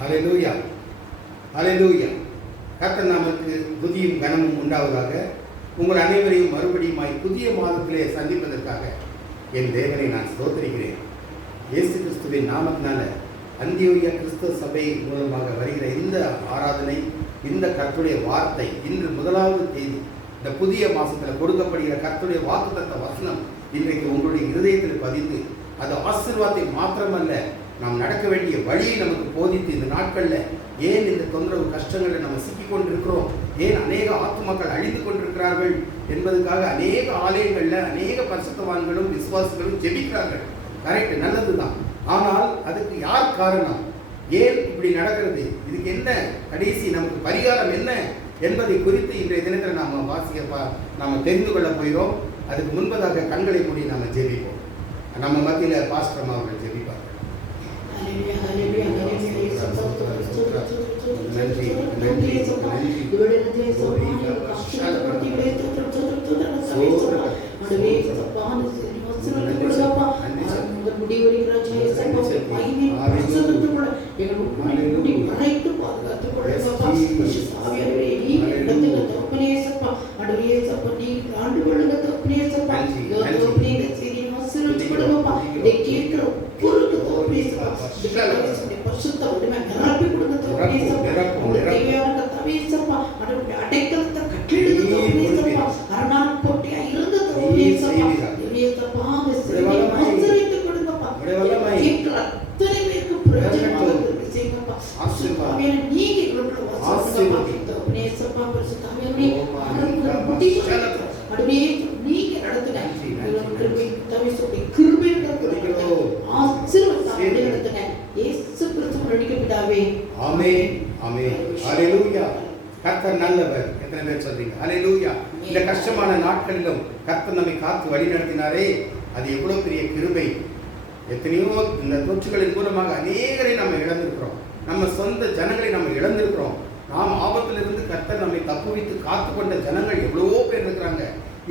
ஹல்லேலூயா, ஹல்லேலூயா. கர்த்தர் நாமத்துக்கு துதியும் கனமும் உண்டாவதாக. உங்கள் அனைவரையும் மறுபடியுமாய் புதிய மாதத்திலே சந்திப்பதற்காக என் தேவனை நான் ஸ்தோத்திரிக்கிறேன். இயேசு கிறிஸ்துவின் நாமத்தினால அந்தியோகியா கிறிஸ்தவ சபை மூலமாக வருகிற இந்த ஆராதனை, இந்த கர்த்தருடைய வார்த்தை, இன்று 1வது தேதி இந்த புதிய மாதத்தில் கொடுக்கப்படுகிற கர்த்தருடைய வாக்குத்தத்த வசனம் இன்றைக்கு உங்களுடைய இருதயத்தில் பதிந்து அது ஆசீர்வாதத்தை மாத்திரமல்ல, நாம் நடக்க வேண்டிய வழியை நமக்கு போதித்து இந்த நாட்களில் ஏன் இந்த தொந்தரவு கஷ்டங்களில் நம்ம சிக்கிக் கொண்டிருக்கிறோம், ஏன் அநேக ஆத்துமாக்கள் அழிந்து கொண்டிருக்கிறார்கள் என்பதற்காக அநேக ஆலயங்களில் அநேக பரிசுத்தவான்களும் விசுவாசிகளும் ஜெபிக்கிறார்கள். கரெக்ட், நல்லது தான். ஆனால் அதுக்கு யார் காரணம்? ஏன் இப்படி நடக்கிறது? இதுக்கு என்ன கடைசி நமக்கு பரிகாரம் என்ன என்பதை குறித்து இன்றைய தினத்தில் நாம் தெரிந்து கொள்ள போகிறோம். அதுக்கு முன்பதாக கண்களை மூடி நாம் ஜெபிப்போம். நம்ம மத்தியில் பாஸ்டர் அவர்கள் ஜெபிப்பார்கள். நன்றி நன்றி கர்த்தர் நல்லவர். எத்தனை பேர் சொல்றீங்க ஹல்லேலூயா? இந்த கஷ்டமான நாட்களிலும் கர்த்தர் நம்மை காத்து வழி நடத்தினாரே, அது எவ்வளவு பெரிய கிருபை. எத்தனையோ இந்த தொற்றுகளின் மூலமாக அநேகரை நம்ம இழந்திருக்கிறோம். நம்ம சொந்த ஜனங்களை நம்ம இழந்திருக்கிறோம். நாம் ஆபத்திலிருந்து கர்த்தர் நம்மை தப்புவித்து காத்து கொண்ட ஜனங்கள் எவ்வளவோ பேர் இருக்கிறாங்க.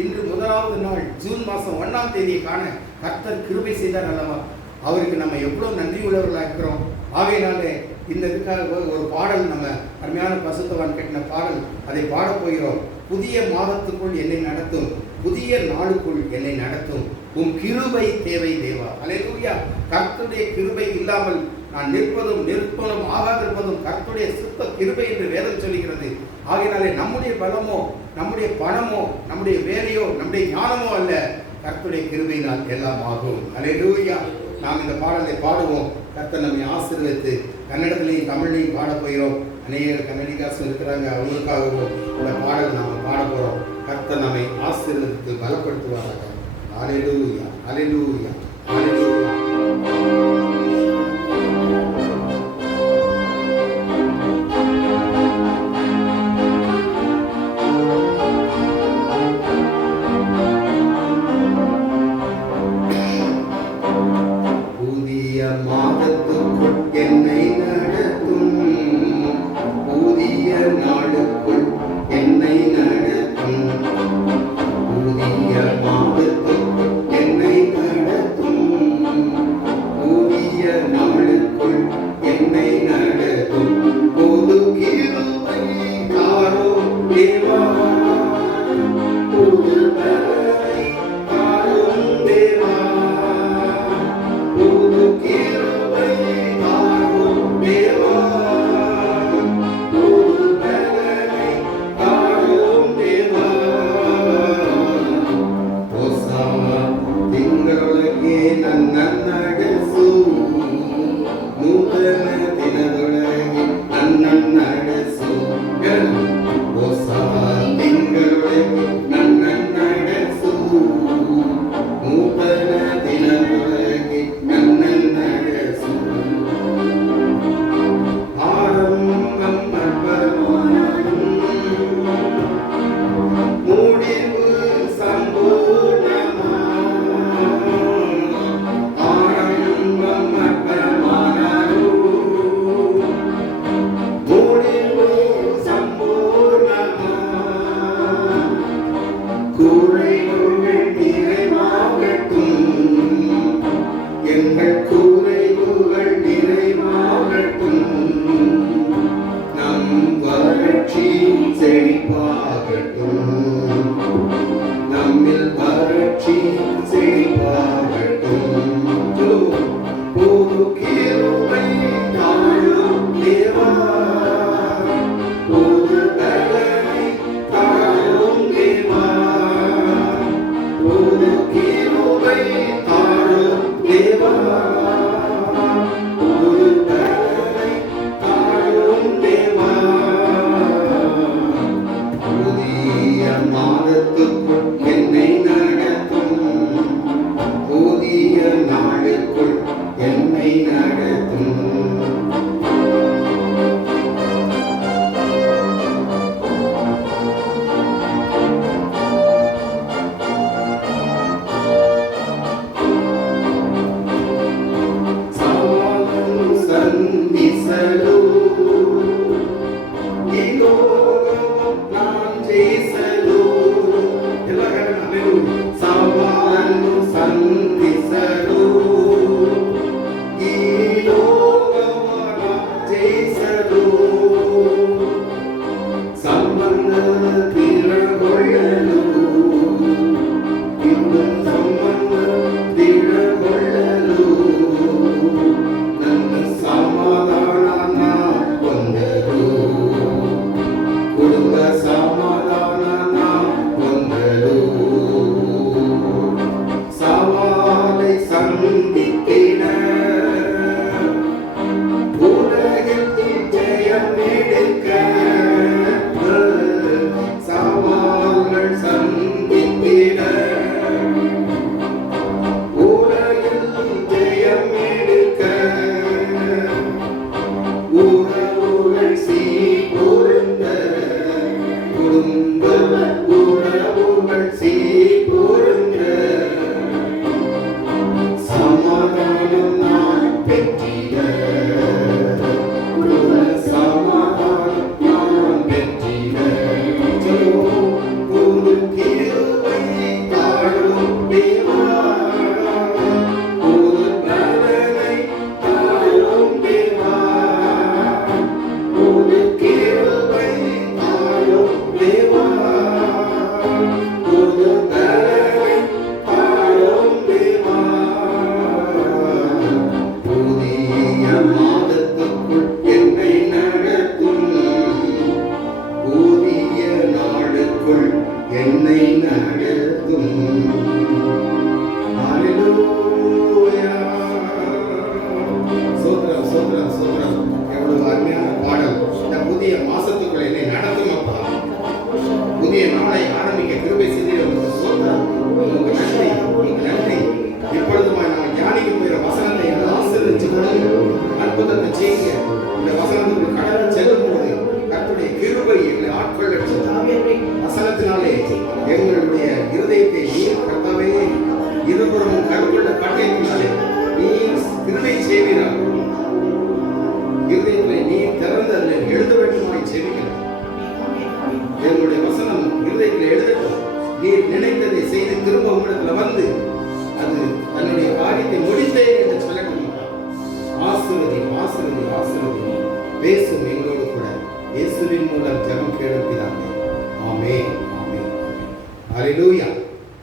இன்று 1வது நாள் ஜூன் மாதம் 1ஆம் தேதியை காண கர்த்தர் கிருபை செய்தார் அல்லவா? அவருக்கு நம்ம எவ்வளவு நன்றி உள்ளவர்களாக இருக்கிறோம். ஆகையினாலே இந்த இதுக்காக ஒரு பாடல், நம்ம அருமையான பசுத்தவான் கட்டின பாடல், அதை பாடப் போகிறோம். புதிய மாதத்துக்குள் என்னை நடத்தும், புதிய நாளுக்குள் என்னை நடத்தும், உன் கிருபை தேவை தேவா. ஹல்லேலூயா. கர்த்தருடைய கிருபை இல்லாமல் நான் நிற்பதும் ஆகாதிருப்பதும் கர்த்தருடைய சுத்த கிருபை என்று வேதம் சொல்கிறது. ஆகையினாலே நம்முடைய பலமோ, நம்முடைய பணமோ, நம்முடைய வேலையோ, நம்முடைய ஞானமோ அல்ல, கர்த்தருடைய கிருபையினால் எல்லாம் ஆகும். ஹல்லேலூயா. நாம் இந்த பாடலை பாடுவோம். கர்த்தர் நம்மை ஆசீர்வதித்து கன்னடத்திலையும் தமிழ்லையும் பாட போகிறோம். அநேகர் கன்னடிகாசம் இருக்கிறாங்க, அவங்களுக்காகவும் இந்த பாடல் நாம் பாட போகிறோம். கர்த்தர் நம்மை ஆசீர்வதித்து பலப்படுத்துவாராக. ஹல்லேலூயா, ஹல்லேலூயா, ஹல்லேலூயா. என்னை நடத்தும்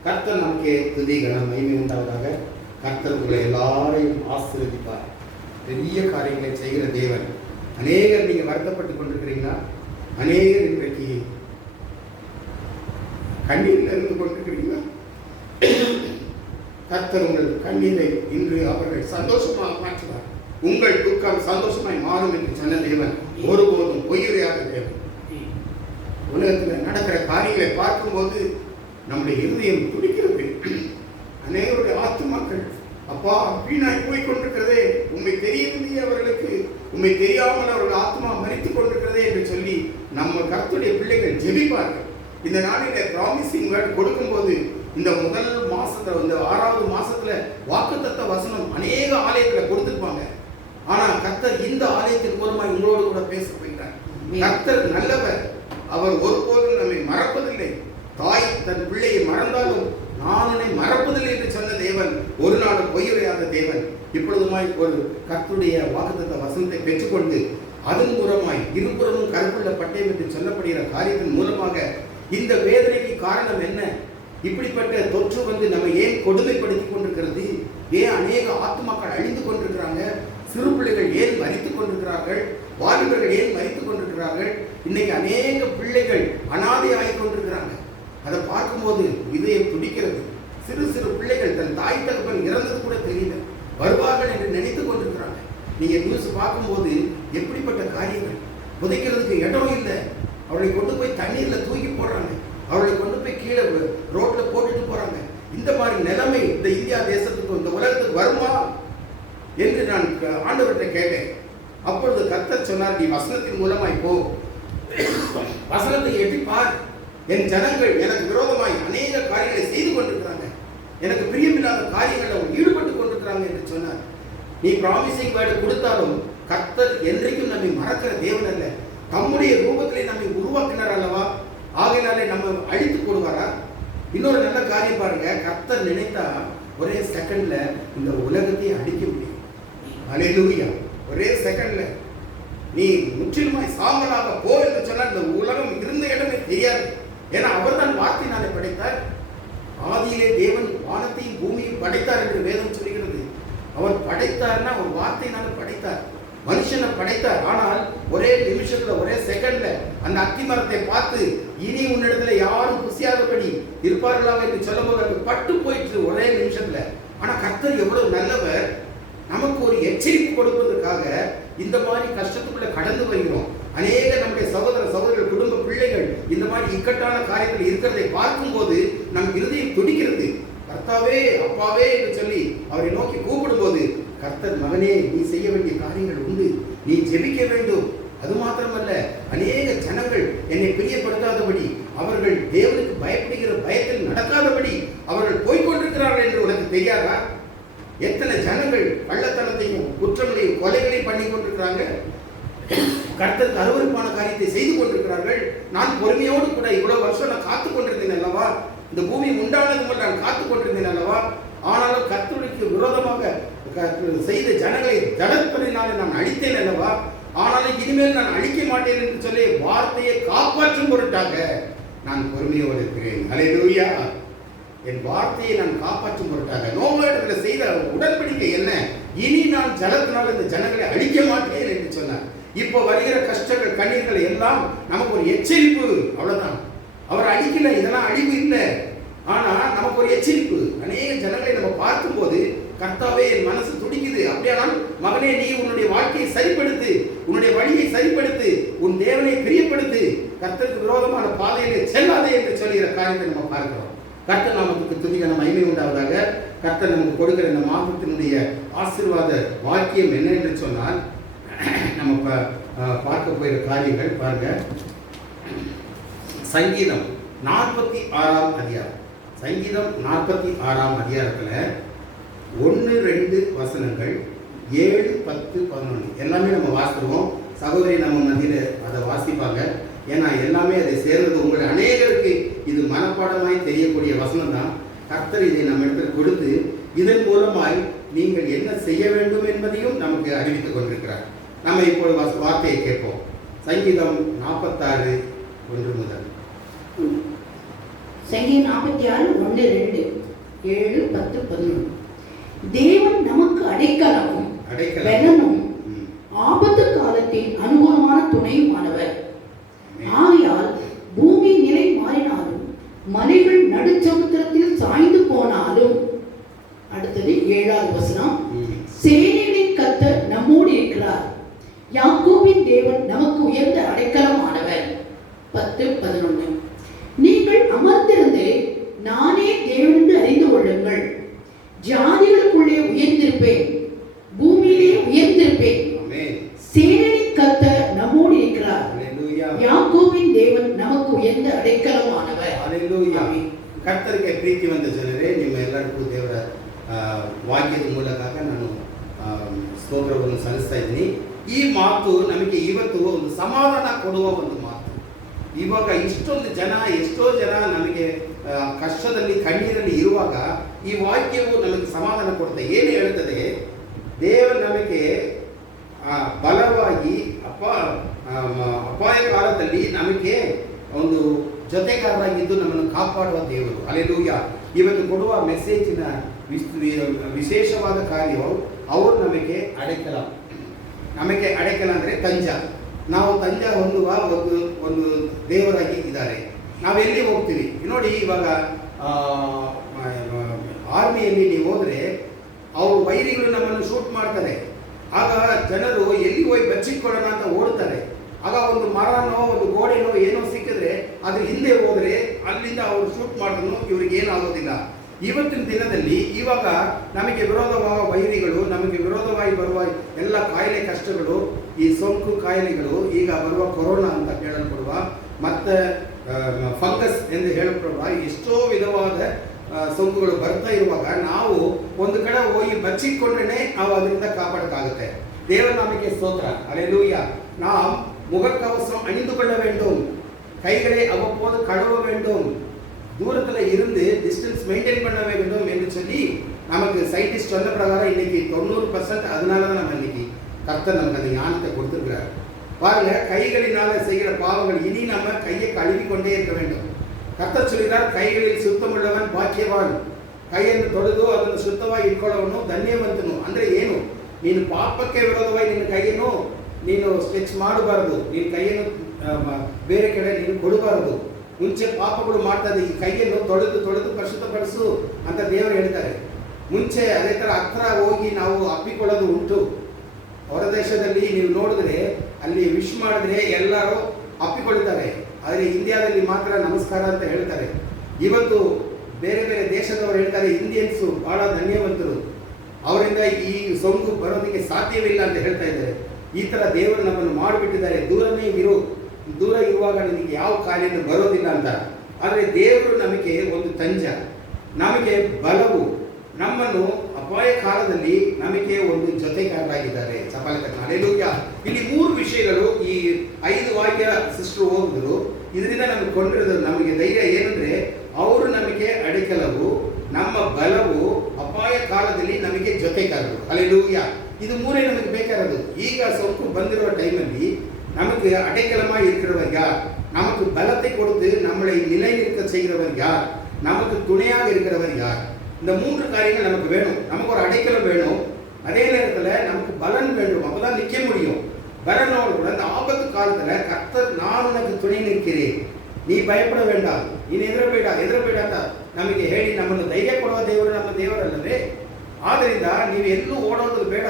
கர்த்தர் நமக்கு துதி கனம் மகிமை உண்டாவதாக. கர்த்தர் உங்களை எல்லாரையும் ஆசீர்வதிப்பார். பெரிய காரியங்களை செய்கிற தேவன். அநேகர் நீங்க வருத்தப்பட்டு கொண்டிருக்கிறீங்களா? அநேகர் இன்றைக்கு கண்ணீரில் இருந்து கொண்டிருக்கிறீங்களா? கர்த்தர் உங்கள் கண்ணீரை இன்று அவர்கள் சந்தோஷமாக மாற்றுவார். உங்கள் துக்கம் சந்தோஷமாய் மாறும் என்று சொன்ன தேவன் ஒருபோதும் பொய்யுரையாத தேவன். உலகத்தில் நடக்கிற காரியங்களை பார்க்கும்போது நம்முடைய இருதயம் துடிக்கிறது. அநேகருடைய ஆத்துமாக்கள் அப்பா வீணாய் போய் கொண்டிருக்கிறதே, உண்மை தெரியவில்லையே அவர்களுக்கு, உண்மை தெரியாமல் அவர்கள் ஆத்மா மரித்துக் கொண்டிருக்கிறதே என்று சொல்லி நம்ம கர்த்தருடைய பிள்ளைகள் ஜெபிப்பார்கள். இந்த நாளில ப்ராமிசிங் வேர்ட் கொடுக்கும்போது இந்த முதல் மாசத்துல, இந்த 6வது மாசத்துல வாக்குத்தத்த வசனம் அநேக ஆலயத்துல கொடுத்திருப்பாங்க. ஆனா கர்த்தர் இந்த ஆலயத்தின் மூலமாக உங்களோடு கூட பேச போகிறார். கர்த்தர் நல்லவர், அவர் ஒருபோதும் நம்மை மறப்பதில்லை. தாய் தன் பிள்ளையை மறந்தாலும் நான் என்னை மறப்பதில்லை என்று சொன்ன தேவன் ஒரு நாள் பொய்யுரையாத தேவன். இப்பொழுதுமாய் ஒரு கர்த்தருடைய வாக்குத்தத்த வசனத்தை பெற்றுக்கொண்டு அதன் மூலமாய் இருபுறமும் கருப்புள்ள பட்டயம் என்று சொல்லப்படுகிற காரியத்தின் மூலமாக இந்த வேதனைக்கு காரணம் என்ன? இப்படிப்பட்ட தொற்று நம்ம ஏன் கொடுமைப்படுத்திக் கொண்டிருக்கிறது? ஏன் அநேக ஆத்மாக்கள் அழிந்து கொண்டிருக்கிறாங்க? சிறு பிள்ளைகள் ஏன் மரித்துக் கொண்டிருக்கிறார்கள்? வாலிபர்கள் ஏன் மரித்துக் கொண்டிருக்கிறார்கள்? இன்னைக்கு அநேக பிள்ளைகள் அனாதை ஆகிக் கொண்டிருக்கிறாங்க. அதை பார்க்கும்போது இதயம் துடிக்கிறது. சிறு சிறு பிள்ளைகள் தன் தாய் தகப்பன் இறந்தது கூட தெரியல, வருவார்கள் என்று நினைத்துக் கொண்டிருக்கிறாங்க. நீங்க நியூஸ் பார்க்கும்போது எப்படிப்பட்ட காரியங்கள், புதைக்கிறதுக்கு இடம் இல்லை, அவளை கொண்டு போய் தண்ணீர்ல தூக்கி போடுறாங்க, அவளை கொண்டு போய் கீழே ரோட்ல போட்டுட்டு போறாங்க. இந்த மாதிரி நிலைமை இந்த இந்தியா தேசத்துக்கு, இந்த உலகத்துக்கு வருமா என்று நான் ஆண்டவர்கிட்ட கேட்டேன். அப்பொழுது கர்த்தர் சொன்னார், நீ வசனத்தின் மூலமாய் போ, வசனத்தை எட்டி பார். என் ஜனங்கள் எனக்கு விரோதமாய் அநேக காரியங்களை செய்து கொண்டிருக்கிறாங்க, எனக்கு பிரியமில்லாத காரியங்களில் ஈடுபட்டு கொண்டிருக்கிறாங்க என்று சொன்னார். நீ ப்ராமிசிங் வேர்டு கொடுத்தாலும் கர்த்தர் என்றைக்கும் நம்மை மறக்கிற தேவன் அல்ல. தம்முடைய ரூபத்திலே நம்மை உருவாக்கினார் அல்லவா? ஆகையினாலே நம்ம அழித்து போடுவாரா? இன்னொரு நல்ல காரியம் பாருங்க, கர்த்தர் நினைத்தா ஒரே செகண்ட்ல இந்த உலகத்தை அழிக்க முடியும். அல்லேலூயா! ஒரே செகண்ட்ல நீ முற்றிலுமாய் சாம்பலாக போ என்று சொன்னால் இந்த உலகம் இருந்த இடமே தெரியாது. ஏன்னா அவர் தான் வார்த்தையினாலே படைத்தார். ஆதியிலே தேவன் வானத்தையும் பூமியையும் படைத்தார் என்று வேதம் சொல்கிறது. அவர் படைத்தார்னா ஒரு வார்த்தையினால படைத்தார், மனுஷனை படைத்தார். ஆனால் ஒரே நிமிஷத்துல, ஒரே செகண்ட்ல அந்த அத்திமரத்தை பார்த்து இனி உன்னிடத்துல யாரும் புசியாதபடி இருப்பார்களா என்று சொல்லும் போது அது பட்டு போயிட்டு ஒரே நிமிஷத்துல. ஆனா கர்த்தர் எவ்வளவு நல்லவர், நமக்கு ஒரு எச்சரிக்கை கொடுப்பதற்காக இந்த மாதிரி கஷ்டத்துக்குள்ள கடந்து வருகிறோம். அநேக நம்முடைய சகோதர சகோதரர்கள், குடும்ப பிள்ளைகள் இந்த மாதிரி இக்கட்டான காரியத்தில் இருக்கிறதை பார்க்கும்போது நம் இருதயம் துடிக்கிறது. கர்த்தாவே, அப்பாவே என்று சொல்லி அவரை நோக்கி கூப்பிடும் போது, கர்த்தர் மகனே, நீ செய்ய வேண்டிய காரியங்கள் உண்டு, நீ ஜெபிக்க வேண்டும். அது மாத்திரமல்ல, அநேக ஜனங்கள் என்னை பிரியப்படுத்தாதபடி, அவர்கள் தேவனுக்கு பயப்படுகிற பயத்தில் நடக்காதபடி அவர்கள் போய்கொண்டிருக்கிறார்கள் என்று உனக்கு தெரியாதா? எத்தனை ஜனங்கள் கள்ளத்தனத்தையும் குற்றங்களையும் கொலை வேலைகளை பண்ணி கொண்டிருக்கிறாங்க. கர்த்தருக்கு அருவருப்பான காரியத்தை செய்து கொண்டிருக்கிறார்கள். நான் பொறுமையோடு கூட இவ்வளவு வருஷம் நான் காத்து கொண்டிருந்தேன் அல்லவா, இந்த பூமி உண்டானது முதல் நான் காத்து கொண்டிருந்தேன் அல்லவா. ஆனாலும் கர்த்தருக்கு விரோதமாக செய்த ஜனங்களை ஜடத்தினாலே நான் அழித்தேன் அல்லவா. ஆனாலும் இனிமேல் நான் அழிக்க மாட்டேன் என்று சொல்லி வார்த்தையை காப்பாற்றும் பொருட்டாக நான் பொறுமையோடு இருக்கிறேன். அல்லேலூயா. என் வார்த்தையை நான் காப்பாற்றும் பொருட்டாக நோவாவிடத்தில் செய்த உடன்படிக்கை என்ன? இனி நான் ஜலத்தினால் இந்த ஜனங்களை அழிக்க மாட்டேன் என்று சொன்னார். இப்போ வருகிற கஷ்டங்கள் கண்ணீர்கள் எல்லாம் நமக்கு ஒரு எச்சரிப்பு, அவ்வளவுதான். அவர் அழிக்கல, இதெல்லாம் அழிவு இல்லை, ஆனா நமக்கு ஒரு எச்சரிப்பு. அநேக ஜனங்களை நம்ம பார்க்கும்போது கர்த்தாவே என் மனசு துடிக்குது. அப்படியானால் மகனே, நீ உன்னுடைய வாழ்க்கையை சரிப்படுத்து, உன்னுடைய வழியை சரிப்படுத்து, உன் தேவனை பிரியப்படுத்து, கர்த்தருக்கு விரோதமான பாதையிலே செல்லாதே என்று சொல்கிற காரியத்தை நம்ம பார்க்கிறோம். கர்த்தர் நாமத்துக்கு துதிக்கான மகிமை உண்டாவதாக. கர்த்தர் நமக்கு கொடுக்கிற இந்த மாதத்தினுடைய ஆசீர்வாத வாக்கியம் என்ன என்று சொன்னால், நம்ம பார்க்க போகிற காரியங்கள் பாருங்க. சங்கீதம் 46ஆம் அதிகாரம், சங்கீதம் 46ஆம் அதிகாரத்தில் 1, 2 வசனங்கள் 7, 10, 11 எல்லாமே நம்ம வாசிடுவோம். சகோதரி நம்ம மத்தியில் அதை வாசிப்பாங்க. ஏன்னா எல்லாமே அதை சேர்ந்தது. உங்கள் அநேகருக்கு இது மனப்பாடமாய் தெரியக்கூடிய வசனம் தான். கர்த்தர் இதை நம்ம இடத்துல கொடுத்து இதன் மூலமாய் நீங்கள் என்ன செய்ய வேண்டும் என்பதையும் நமக்கு அறிவித்துக் கொண்டிருக்கிறார். நம்ம இப்போது வார்த்தையை கேட்போம். சங்கீதம் 46 1 முதல். சங்கீதம் 46 1, 2, 7, 10, 11. தேவன் நமக்கு அடைக்கலமும் பலனும் ஆபத்து காலத்தில் அனுகூலமான துணையுமானவர். ஆகையால் பூமி நிலை மாறினாலும் மலைகள் நடுச்சமுத்திரத்தில் சாய்ந்து போனாலும். அடுத்தது 7வது வசனம். சேனைகளின் கர்த்தர் நம்மோடு இருக்கிறார், யாக்கோபின் தேவன் நமக்கு உயர்ந்த அடைக்கலமானவர். 10, 11. நீங்கள் அமர்ந்திருந்து நானே தேவன் என்று அறிந்து கொள்ளுங்கள். ஜாதிகளுக்குள்ளே உயர்ந்திருப்பேன், பூமியிலே உயர்ந்திருப்பேன். சேனைகளின் கர்த்தர் நம்மோடு இருக்கிறார், யாக்கோபின் தேவன் நமக்கு உயர்ந்த அடைக்கலமானவர். ಕರ್ತರಿಗೆ ಪ್ರೀತಿ ಬಂದ ಜನರೇ, ನಿಮ್ಮ ಎಲ್ಲರಿಗೂ ದೇವರ ವಾಕ್ಯದ ಮೂಲಕ ನಾನು ಸ್ತೋತ್ರವನ್ನು ಸಲ್ಲಿಸ್ತಾ ಇದ್ದೀನಿ. ಈ ಮಾತು ನಮಗೆ ಇವತ್ತು ಒಂದು ಸಮಾಧಾನ ಕೊಡುವ ಒಂದು ಮಾತು. ಇವಾಗ ಎಷ್ಟೋ ಜನ ನಮಗೆ ಕಷ್ಟದಲ್ಲಿ ಕಣ್ಣೀರಲ್ಲಿ ಇರುವಾಗ ಈ ವಾಕ್ಯವು ನಮಗೆ ಸಮಾಧಾನ ಕೊಡುತ್ತೆ. ಏನು ಹೇಳುತ್ತದೆ? ದೇವರು ನಮಗೆ ಬಲವಾಗಿ ಅಪಾಯ ಕಾಲದಲ್ಲಿ ನಮಗೆ ಒಂದು ಜೊತೆಗಾರರಾಗಿದ್ದು ನಮ್ಮನ್ನು ಕಾಪಾಡುವ ದೇವರು. ಹಲ್ಲೆಲೂಯಾ. ಇವತ್ತು ಕೊಡುವ ಮೆಸೇಜಿನ ವಿಶೇಷವಾದ ಕಾರ್ಯವು ಅವರು ನಮಗೆ ಅಡೆಕಲ. ನಮಗೆ ಅಡೆಕಲ ಅಂದರೆ ತಂಜ. ನಾವು ತಂಜ ಹೊಂದುವ ಒಂದು ದೇವರಾಗಿ ಇದ್ದಾರೆ. ನಾವೆಲ್ಲಿ ಹೋಗ್ತೀವಿ ನೋಡಿ, ಇವಾಗ ಆರ್ಮಿಯಲ್ಲಿ ನೀವು ಹೋದರೆ ಅವರು ವೈರಿಗಳು ನಮ್ಮನ್ನು ಶೂಟ್ ಮಾಡ್ತಾರೆ. ಆಗ ಜನರು ಎಲ್ಲಿ ಹೋಗಿ ಬಚ್ಚಿಕೊಳ್ಳೋಣ ಅಂತ ಓಡ್ತಾರೆ. ಆಗ ಒಂದು ಮರನೋ ಒಂದು ಗೋಡೆನೋ ಏನೋ ಸಿಕ್ಕಿದ್ರೆ ಅದ್ರ ಹಿಂದೆ ಹೋದರೆ ಅಲ್ಲಿಂದ ಅವರು ಶೂಟ್ ಮಾಡಿದ್ರು ಇವ್ರಿಗೆ ಏನಾಗೋದಿಲ್ಲ. ಇವತ್ತಿನ ದಿನದಲ್ಲಿ ಇವಾಗ ನಮಗೆ ವಿರೋಧವಾದ ವೈರಿಗಳು, ನಮಗೆ ವಿರೋಧವಾಗಿ ಬರುವ ಎಲ್ಲ ಕಾಯಿಲೆ ಕಷ್ಟಗಳು, ಈ ಸೋಂಕು ಕಾಯಿಲೆಗಳು, ಈಗ ಬರುವ ಕೊರೋನಾ ಅಂತ ಹೇಳಲ್ಪಡುವ ಮತ್ತು ಫಂಗಸ್ ಎಂದು ಹೇಳಲ್ಪಡುವ ಎಷ್ಟೋ ವಿಧವಾದ ಸೋಂಕುಗಳು ಬರ್ತಾ ಇರುವಾಗ ನಾವು ಒಂದು ಕಡೆ ಹೋಗಿ ಬಚ್ಚಿಕೊಂಡ್ರೆ ನಾವು ಅದರಿಂದ ಕಾಪಾಡಕ್ಕಾಗುತ್ತೆ. ದೇವರ ನಾಮಕ್ಕೆ ಸ್ತೋತ್ರ. அல்லேலூயா. நாம் முகக்கவசம் அணிந்து கொள்ள வேண்டும், கைகளை அவ்வப்போது கழுவ வேண்டும், தூரத்தில் இருந்து டிஸ்டன்ஸ் மெயின்டைன் பண்ண வேண்டும் என்று சொல்லி நமக்கு சயின்டிஸ்ட் சொன்ன பிரகாரம் இன்னைக்கு 90% அதனால தான் நம்ம இன்னைக்கு கர்த்தர் நமக்கு அந்த ஞானத்தை கொடுத்துருக்கிறார். பாருங்க, கைகளினால செய்கிற பாவங்கள் இனி நம்ம கையை கழுவி கொண்டே இருக்க வேண்டும். ಕರ್ತರ್ சொல்கிறார், ಕೈಗಳಲ್ಲಿ ಸುತ್ತಮುಳ್ಳವನ್ ಭಾಗ್ಯವಾನ್. ಕೈಯನ್ನು ತೊಳೆದು ಅದನ್ನು ಶುದ್ಧವಾಗಿ ಇಟ್ಕೊಳ್ಳೋನು ಧನ್ಯವಂತನು. ಅಂದರೆ ಏನು? ನೀನು ಪಾಪಕ್ಕೆ ವಿರೋಧವಾಗಿ ನಿನ್ನ ಕೈಯನ್ನು ನೀನು ಸ್ಟ್ರೆಚ್ ಮಾಡಬಾರದು, ನಿನ್ನ ಕೈಯನ್ನು ಬೇರೆ ಕಡೆ ನೀನು ಕೊಡಬಾರದು. ಮುಂಚೆ ಪಾಪಗಳು ಮಾಡ್ತಾ ಇದ್ದ ಈ ಕೈಯನ್ನು ತೊಳೆದು ಪರಿಶುದ್ಧಪಡಿಸು ಅಂತ ದೇವರು ಹೇಳ್ತಾರೆ. ಮುಂಚೆ ಅದೇ ಥರ ಹತ್ರ ಹೋಗಿ ನಾವು ಅಪ್ಪಿಕೊಳ್ಳೋದು ಉಂಟು. ಹೊರ ದೇಶದಲ್ಲಿ ನೀವು ನೋಡಿದ್ರೆ ಅಲ್ಲಿ ವಿಶ್ ಮಾಡಿದ್ರೆ ಎಲ್ಲರೂ ಅಪ್ಪಿಕೊಳ್ತಾರೆ. ಆದರೆ ಇಂಡಿಯಾದಲ್ಲಿ ಮಾತ್ರ ನಮಸ್ಕಾರ ಅಂತ ಹೇಳ್ತಾರೆ. ಇವತ್ತು ಬೇರೆ ಬೇರೆ ದೇಶದವರು ಹೇಳ್ತಾರೆ ಇಂಡಿಯನ್ಸು ಬಹಳ ಧನ್ಯವಂತರು, ಅವರಿಂದ ಈ ಸೋಂಕು ಬರೋದಕ್ಕೆ ಸಾಧ್ಯವಿಲ್ಲ ಅಂತ ಹೇಳ್ತಾ ಇದ್ದಾರೆ. ಈ ಥರ ದೇವರು ನಮ್ಮನ್ನು ಮಾಡಿಬಿಟ್ಟಿದ್ದಾರೆ. ದೂರ ಇರುವಾಗ ನಿನಗೆ ಯಾವ ಕಾಯಿಲೆನೂ ಬರೋದಿಲ್ಲ ಅಂತ. ಆದರೆ ದೇವರು ನಮಗೆ ಒಂದು ತಂಜ, ನಮಗೆ ಬಲವು, ನಮ್ಮನ್ನು ಅಪಾಯ ಕಾಲದಲ್ಲಿ ನಮಗೆ ಒಂದು ಜೊತೆಗಾರರಾಗಿದ್ದಾರೆ. ಚಪಾಲೆ ತಕ್ಕ ಹಲ್ಲೆಲೂಯಾ. ಇಲ್ಲಿ 3 ವಿಷಯಗಳು, ಈ 5 ವಾಕ್ಯ ಸಿಸ್ಟರ್ ಓದಿದ್ರು. ಇದರಿಂದ ನಮಗೆ ಕೊಂಡಿರೋದು, ನಮಗೆ ಧೈರ್ಯ ಏನಂದ್ರೆ, ಅವರು ನಮಗೆ ಅಡೆಕಲವು, ನಮ್ಮ ಬಲವು, ಅಪಾಯ ಕಾಲದಲ್ಲಿ ನಮಗೆ ಜೊತೆಗಾರರು. ಹಲ್ಲೆಲೂಯಾ. ಇದು 3 ನಮಗೆ ಬೇಕಾಗಿರೋದು. ಈಗ ಸೋಂಕು ಬಂದಿರುವ ಟೈಮಲ್ಲಿ நமக்கு அடைக்கலமா இருக்கிறவர் யார், நமக்கு பலத்தை கொடுத்து நம்மளை நிலைநிற்க செய்கிறவர் யார், நமக்கு துணையாக இருக்கிறவர் யார். இந்த 3 காரியங்கள் நமக்கு வேணும். நமக்கு ஒரு அடைக்கலம் வேணும், அதே நேரத்தில் நமக்கு பலன் வேண்டும். அப்பதான் நிற்க முடியும். பலனோடு கூட இந்த ஆபத்து காலத்துல கர்த்தர், நான் உனக்கு துணை நிற்கிறேன், ನೀ ಭಯಪಡ ಬೇಡ, ನೀನು ಎದುರಬೇಡ ಅಂತ ನಮಗೆ ಹೇಳಿ ನಮ್ಮನ್ನು ಧೈರ್ಯ ಕೊಡುವ ದೇವರು ನಮ್ಮ ದೇವರಲ್ಲವೇ. ಆದ್ದರಿಂದ ನೀವು ಎಲ್ಲೂ ಓಡೋದು ಬೇಡ.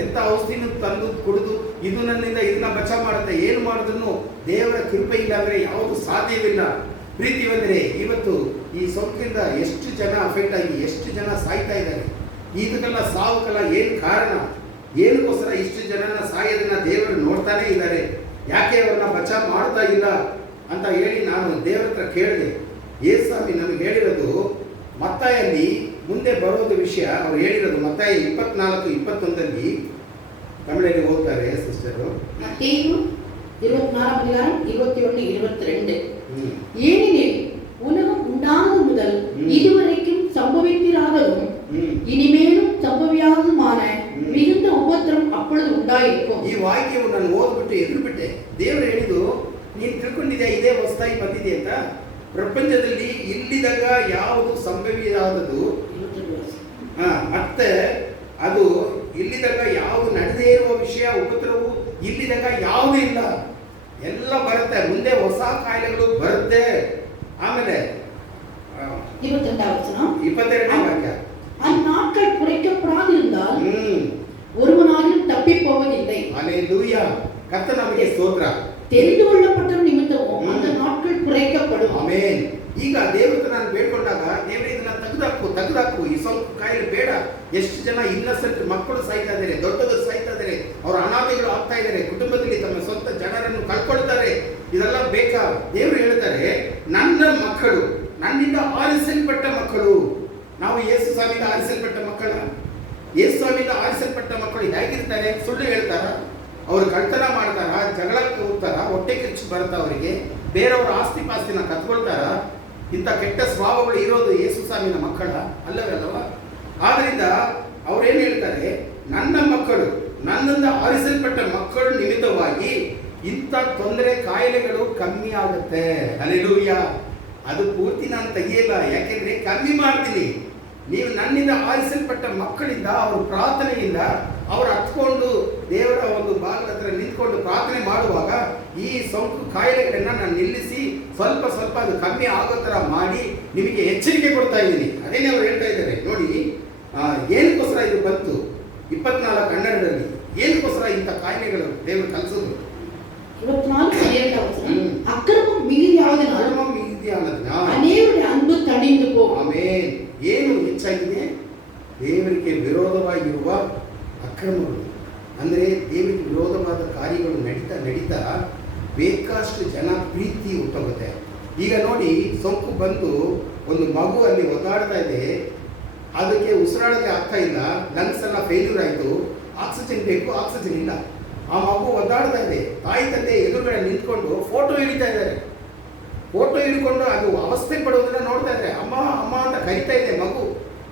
ಎಂಥ ಔಷಧಿನೂ ತಂದು ಕುಡಿದು ಇದು ನನ್ನಿಂದ ಇದನ್ನ ಬಚಾವ್ ಮಾಡುತ್ತೆ, ಏನು ಮಾಡಿದ್ರು ದೇವರ ಕೃಪೆ ಇಲ್ಲ ಅಂದರೆ ಯಾವುದು ಸಾಧ್ಯವಿಲ್ಲ. ಪ್ರೀತಿ ಬಂದರೆ ಇವತ್ತು ಈ ಸೋಂಕಿಂದ ಎಷ್ಟು ಜನ ಅಫೆಕ್ಟ್ ಆಗಿ ಎಷ್ಟು ಜನ ಸಾಯ್ತಾ ಇದ್ದಾರೆ. ಇದಕ್ಕೆಲ್ಲ ಸಾವುಕೆಲ್ಲ ಏನು ಕಾರಣ, ಏನಕ್ಕೋಸ್ಕರ ಇಷ್ಟು ಜನನ ಸಾಯೋದನ್ನ ದೇವರು ನೋಡ್ತಾನೆ ಇದ್ದಾರೆ, ಯಾಕೆ ಅವ್ರನ್ನ ಬಚಾವ್ ಮಾಡ್ತಾ ಇಲ್ಲ ಅಂತ ಹೇಳಿ ನಾನು ದೇವರ ಹತ್ರ ಕೇಳಿದೆ. ಯೇಸುಸ್ವಾಮಿ ನಮಗೆ ಹೇಳಿರೋದು ಮತ್ತಾಯಲ್ಲಿ ಮುಂದೆ ಬರೋದು ವಿಷಯ ಅವ್ರು ಹೇಳಿರೋದು. ಮತ್ತಾಯ 24:21 ತಮಿಳಲ್ಲಿ ಓದ್ತಾರೆ ಸಿಸ್ಟರು. மத்தேயு 24:21-22. ஏனெனில் உலகம் உண்டானது முதல் இதுவரைக்கும் சம்பவித்திராததும் இனிமேலும் ಸಂಭವಿಯಾದதுமான மிகுந்த ಉಪದ್ರವ அப்பொழுது ಉಂಟಾಗಿರುತ್ತದೆ. ಈ ವಾಕ್ಯವನ್ನು ನಾನು ಓದ್ಬಿಟ್ಟು ಎದುರುಬಿಟ್ಟೆ. ದೇವರು ಹೇಳಿದ್ದು, ನೀನು ತಿಳ್ಕೊಂಡಿದ್ಯಾ ಇದೇ ಹೊಸದಾಗಿ ಬಂದಿದೆ ಅಂತ? ಪ್ರಪಂಚದಲ್ಲಿ ಇಲ್ಲಿದಾಗ ಯಾವುದು ಸಂಭವಿಯಾದದು, ಮತ್ತೆ ಅದು ಇಲ್ಲಿದಾಗ ಯಾವುದು ನಡೆದೇ ಇರುವ ವಿಷಯ, ಉಪದ್ರವವು ಇಲ್ಲಿದಾಗ ಯಾವುದೂ ಇಲ್ಲ, ಎಲ್ಲ ಬರುತ್ತೆ. ಮುಂದೆ ಹೊಸ ಕಾಯಿಲೆಗಳು ಬರುತ್ತೆ. ಆಮೇಲೆ 22ನೇ ವಾಕ್ಯ, அந்நாட்கள் குறைக்கப்படாதிருந்தால் ஒருவனாலும் தப்பி போவதில்லை. ஹல்லேலூயா. கர்த்தர் நமக்கு ಸ್ತೋತ್ರ. தெரிந்து கொள்ளப்பட்ட நிமித்தமும் அந்த நாட்கள் குறைக்கப்படும். ಆಮೆನ್. ಈಗ ದೇವರನ್ನ ನಾನು ಬೇಡ್ಕೊಂಡಾಗ, ದೇವರೇ ಇದನ್ನ ತೆಗೆದಾಕು, ಈ ಸ್ವಲ್ಪ ಕಾಯಿಲೆ ಬೇಡ. ಎಷ್ಟು ಜನ ಇನ್ನಸೆಂಟ್ ಮಕ್ಕಳು ಸಾಯ್ತಾ ಇದ್ದಾರೆ, ದೊಡ್ಡವರು ಸಾಯ್ತಾ ಇದ್ದಾರೆ, ಅವರು ಅನಾಥಗಳು ಆಗ್ತಾ ಇದ್ದಾರೆ, ಕುಟುಂಬದಲ್ಲಿ ತಮ್ಮ ಸ್ವಂತ ಜನರನ್ನು ಕಳ್ಕೊಳ್ತಾರೆ. ಇದೆಲ್ಲ ಬೇಕಾ? ದೇವರು ಹೇಳ್ತಾರೆ, ನನ್ನ ಮಕ್ಕಳು, ನನ್ನಿಂದ ಆರಿಸಲ್ಪಟ್ಟ ಮಕ್ಕಳು. ನಾವು ಯೇಸು ಸ್ವಾಮಿಯಿಂದ ಆರಿಸಲ್ಪಟ್ಟ ಮಕ್ಕಳ? ಯೇಸು ಸ್ವಾಮಿಯಿಂದ ಆರಿಸಲ್ಪಟ್ಟ ಮಕ್ಕಳು ಹೇಗಿರ್ತಾರೆ? ಸುಳ್ಳು ಹೇಳ್ತಾರ, ಅವರು ಕಳ್ತನ ಮಾಡ್ತಾರ, ಜಗಳಕ್ಕೆ ಹೋಗ್ತಾರ, ಹೊಟ್ಟೆ ಕಿಚ್ಚು ಬರುತ್ತಾ ಅವರಿಗೆ, ಬೇರೆಯವರ ಆಸ್ತಿ ಪಾಸ್ತಿನ ಕತ್ಕೊಳ್ತಾರ? ಇಂಥ ಕೆಟ್ಟ ಸ್ವಭಾವಗಳು ಇರೋದು ಯೇಸು ಸ್ವಾಮಿನ ಮಕ್ಕಳ ಅಲ್ಲವಲ್ಲವ? ಆದ್ರಿಂದ ಅವ್ರೇನು ಹೇಳ್ತಾರೆ, ನನ್ನ ಮಕ್ಕಳು, ನನ್ನಿಂದ ಆರಿಸಲ್ಪಟ್ಟ ಮಕ್ಕಳು ನಿಮಿತ್ತವಾಗಿ ಇಂಥ ತೊಂದರೆ ಕಾಯಿಲೆಗಳು ಕಮ್ಮಿ ಆಗುತ್ತೆ. ಹಲ್ಲೆಲೂಯಾ. ಅದು ಪೂರ್ತಿ ನಾನು ತೆಗಿಯಲ್ಲ, ಯಾಕೆಂದ್ರೆ ಕಮ್ಮಿ ಮಾಡ್ತೀನಿ. ನೀವು ನನ್ನಿಂದ ಆರಿಸಲ್ಪಟ್ಟ ಮಕ್ಕಳಿಂದ, ಅವ್ರ ಪ್ರಾರ್ಥನೆಯಿಂದ ಅವರು ಹತ್ಕೊಂಡು ದೇವರ ಒಂದು ಬಾಗಿಲ ಹತ್ರ ನಿಂತ್ಕೊಂಡು ಪ್ರಾರ್ಥನೆ ಮಾಡುವಾಗ ಈ ಸೋಂಕು ಕಾಯಿಲೆಗಳನ್ನ ನಾನು ನಿಲ್ಲಿಸಿ ಸ್ವಲ್ಪ ಅದು ಕಮ್ಮಿ ಆಗೋ ಥರ ಮಾಡಿ ನಿಮಗೆ ಎಚ್ಚರಿಕೆ ಕೊಡ್ತಾ ಇದ್ದೀನಿ. ಅದೇನೇ ಅವ್ರು ಹೇಳ್ತಾ ಇದ್ದಾರೆ ನೋಡಿ. ಏನಕ್ಕೋಸ್ಕರ ಇದು ಬಂತು? 24:12 ಏನಕ್ಕೋಸ್ಕರ ಇಂಥ ಕಾಯಿಲೆಗಳು ದೇವರು ಕಲಿಸೋದು? 24:12 ಅಕ್ರಮ ಮಿಗಿದಿಯಾದದனால் ಅನೇಕರ ಅன்பு ತಣಿದು ಹೋಗುವುದು. ಆಮೆನ್. ಏನು ಹೆಚ್ಚಾಗಿದೆ? ದೇವರಿಗೆ ವಿರೋಧವಾಗಿರುವ ಅಕ್ರಮಗಳು, ಅಂದರೆ ದೇವರಿಗೆ ವಿರೋಧವಾದ ಕಾರ್ಯಗಳು ನಡೀತಾ ಬೇಕಷ್ಟು ಜನ ಪ್ರೀತಿ ಹುಟ್ಟೋಗುತ್ತೆ. ಈಗ ನೋಡಿ, ಸೋಂಕು ಬಂದು ಒಂದು ಮಗು ಅಲ್ಲಿ ಒದ್ದಾಡ್ತಾ ಇದೆ, ಅದಕ್ಕೆ ಉಸಿರಾಡೋಕ್ಕೆ ಆಗ್ತಾ ಇಲ್ಲ, ಲಂಗ್ಸ್ ಎಲ್ಲ ಫೇಲ್ಯೂರ್ ಆಯಿತು, ಆಕ್ಸಿಜನ್ ಬೇಕು, ಆಕ್ಸಿಜನ್ ಇಲ್ಲ. ಆ ಮಗು ಒದ್ದಾಡ್ತಾ ಇದೆ. ತಾಯಿ ತಂದೆ ಎದುರುಗಡೆ ನಿಂತ್ಕೊಂಡು ಫೋಟೋ ಹಿಡಿತಾ ಇದ್ದಾರೆ. ಫೋಟೋ ಹಿಡ್ಕೊಂಡು ಅದು ಅವಸ್ಥೆ ಪಡುವುದನ್ನ ನೋಡ್ತಾ ಇದ್ದಾರೆ. ಅಮ್ಮ ಅಮ್ಮ ಅಂತ ಕರಿತಾ ಇದೆ ಮಗು.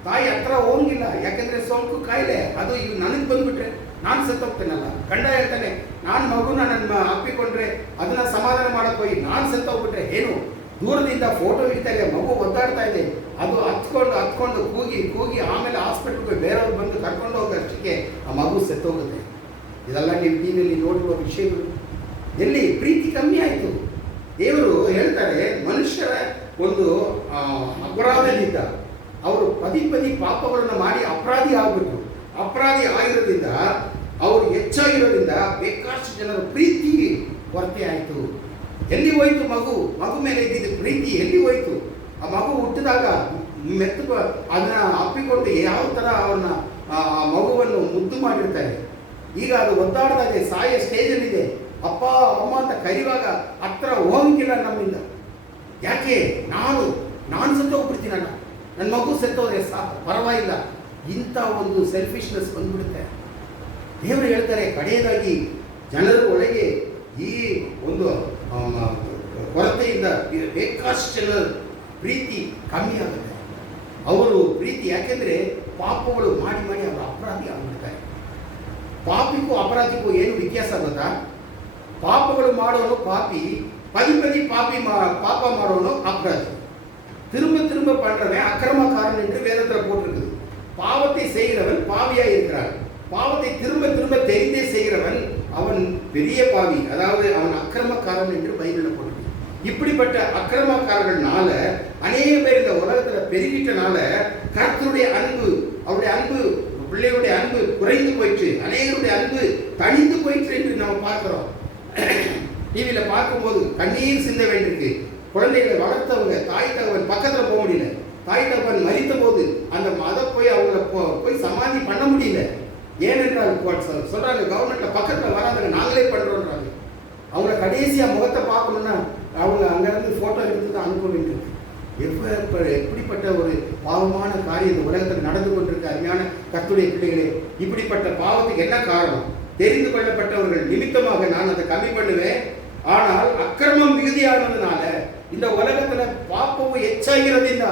ತಾಯಿ ಹತ್ರ ಹೋಗಿಲ್ಲ, ಯಾಕಂದ್ರೆ ಸೋಂಕು ಕಾಯಿಲೆ. ಅದು ಈಗ ನನಗೆ ಬಂದ್ಬಿಟ್ರೆ ನಾನು ಸತ್ತೋಗ್ತೇನಲ್ಲ. ಗಂಡ ಹೇಳ್ತಾನೆ, ನಾನು ಮಗುನ ನನ್ನ ಅಪ್ಪಿಕೊಂಡ್ರೆ ಅದನ್ನ ಸಮಾಧಾನ ಮಾಡಕ್ ಹೋಗಿ ನಾನು ಸತ್ತೋಗ್ಬಿಟ್ರೆ ಏನು? ದೂರದಿಂದ ಫೋಟೋ ಹಿಡಿತಾ ಇದೆ, ಮಗು ಒದ್ದಾಡ್ತಾ ಇದೆ, ಅದು ಹತ್ಕೊಂಡು ಕೂಗಿ ಆಮೇಲೆ ಹಾಸ್ಪಿಟಲ್ಗೆ ಬೇರೆಯವ್ರು ಬಂದು ಕರ್ಕೊಂಡು ಹೋಗೋಷ್ಟಕ್ಕೆ ಆ ಮಗು ಸತ್ತೋಗುತ್ತೆ. ಇದೆಲ್ಲ ನೀವು ಟಿವಿಯಲ್ಲಿ ನೋಡುವ ವಿಷಯಗಳು. ಎಲ್ಲಿ ಪ್ರೀತಿ ಕಮ್ಮಿ ಆಯಿತು? ದೇವರು ಹೇಳ್ತಾರೆ, ಮನುಷ್ಯರ ಒಂದು ಅಪರಾಧದಿಂದ ಅವರು ಪದಿ ಪಾಪಗಳನ್ನು ಮಾಡಿ ಅಪರಾಧಿ ಆಗ್ಬಿಟ್ರು. ಅಪರಾಧಿ ಆಗಿರೋದ್ರಿಂದ ಅವರು ಹೆಚ್ಚಾಗಿರೋದ್ರಿಂದ ಬೇಕಾಷ್ಟು ಜನರ ಪ್ರೀತಿ ಕೊರತೆ ಆಯಿತು. ಎಲ್ಲಿ ಹೋಯ್ತು ಮಗು ಮೇಲೆ ಇದ್ದಿದ್ದು ಪ್ರೀತಿ ಎಲ್ಲಿ ಹೋಯ್ತು? ಆ ಮಗು ಹುಟ್ಟಿದಾಗ ಅದನ್ನ ಅಪ್ಪಿಕೊಂಡು ಯಾವ ಥರ ಅವ್ರನ್ನ ಆ ಮಗುವನ್ನು ಮುದ್ದು ಮಾಡಿರ್ತಾರೆ. ಈಗ ಅದು ಒದ್ದಾಡ್ತಾ ಇದೆ, ಸಾಯ ಸ್ಟೇಜಲ್ಲಿದೆ. ಅಪ್ಪ ಅಮ್ಮ ಅಂತ ಕರೆಯುವಾಗ ಹತ್ರ ಹೋಗಿಲ್ಲ ನಮ್ಮಿಂದ. ಯಾಕೆ? ನಾನು ಸತ್ತು ಹೋಗ್ಬಿಡ್ತೀನಲ್ಲ, ನನ್ನ ಮಗು ಸತ್ತೋದ್ರೆ ಸಾಕು ಪರವಾಗಿಲ್ಲ, ಇಂಥ ಒಂದು ಸೆಲ್ಫಿಶ್ನೆಸ್ ಬಂದ್ಬಿಡುತ್ತೆ. ದೇವರು ಹೇಳ್ತಾರೆ, ಕಡೆಯದಾಗಿ ಜನರ ಒಳಗೆ ಈ ಒಂದು ಕೊರತೆಯಿಂದ ಬೇಕಾಷ್ಟು ಜನರ ಪ್ರೀತಿ ಕಮ್ಮಿ ಆಗುತ್ತೆ. ಅವರು ಪ್ರೀತಿ ಯಾಕೆಂದರೆ ಪಾಪಗಳು ಮಾಡಿ ಮಾಡಿ ಅವರು ಅಪರಾಧಿ ಆಗ್ಬಿಡ್ತಾರೆ. ಪಾಪಿಗೂ ಅಪರಾಧಿಗೂ ಏನು ವ್ಯತ್ಯಾಸ ಗೊತ್ತಾ? ಪಾಪಗಳು ಮಾಡೋನು ಪಾಪಿ, ಪದಿ ಪದಿ பாப்ப ಮಾಡೋನು அபராதி. திரும்ப திரும்ப பண்றவன் அக்கிரமக்காரன் என்று வேதத்தில் போட்டிருக்குது. பாவத்தை செய்கிறவன் பாவியா இருக்கிறான். பாவத்தை திரும்ப திரும்ப தெரிந்தே செய்கிறவன் அவன் பெரிய பாவி, அதாவது அவன் அக்கிரமக்காரன் என்று பைபிளில் போட்டிருக்கு. இப்படிப்பட்ட அக்கிரமக்காரர்கள்னால அநேக பேர் இந்த உலகத்தில் பெருகிட்டனால கர்த்தருடைய அன்பு, அவருடைய அன்பு, பிள்ளைகளுடைய அன்பு குறைந்து போயிற்று, அநேகருடைய அன்பு தணிந்து போயிற்று என்று நம்ம பார்க்கிறோம். டிவியில் பார்க்கும்போது கண்ணீர் சிந்த வேண்டியிருக்கு. குழந்தைகளை வளர்த்தவங்க தாய் தகவன் பக்கத்தில் போக முடியல. தாய் தகவன் மரித்த போது அந்த மதம் போய் அவங்கள போய் சமாதி பண்ண முடியல. ஏனென்றால் சொல்றாங்க, கவர்மெண்ட்ல பக்கத்தில் வராதுங்க, நாங்களே பண்றோம்ன்றாங்க. அவங்கள கடைசியா முகத்தை பார்க்கணும்னா அவங்க அங்கிருந்து போட்டோ எடுத்து தான் அனுப்ப வேண்டியிருக்கு. எப்படிப்பட்ட ஒரு பாவமான காரியம் இந்த உலகத்தில் நடந்து கொண்டிருக்க அருமையான கர்த்தருடைய பிள்ளைகளே. இப்படிப்பட்ட பாவத்துக்கு என்ன காரணம்? தெரிந்து கொள்ளப்பட்டவர்கள் நிமித்தமாக நான் அதை கம்மி பண்ணுவேன். ஆனால் அக்கிரமம் மிகுதியானதுனால இந்த ಉಲಗத்துல ಪಾಪವು ಹೆಚ್ಚಾಗಿರೋದ್ರಿಂದ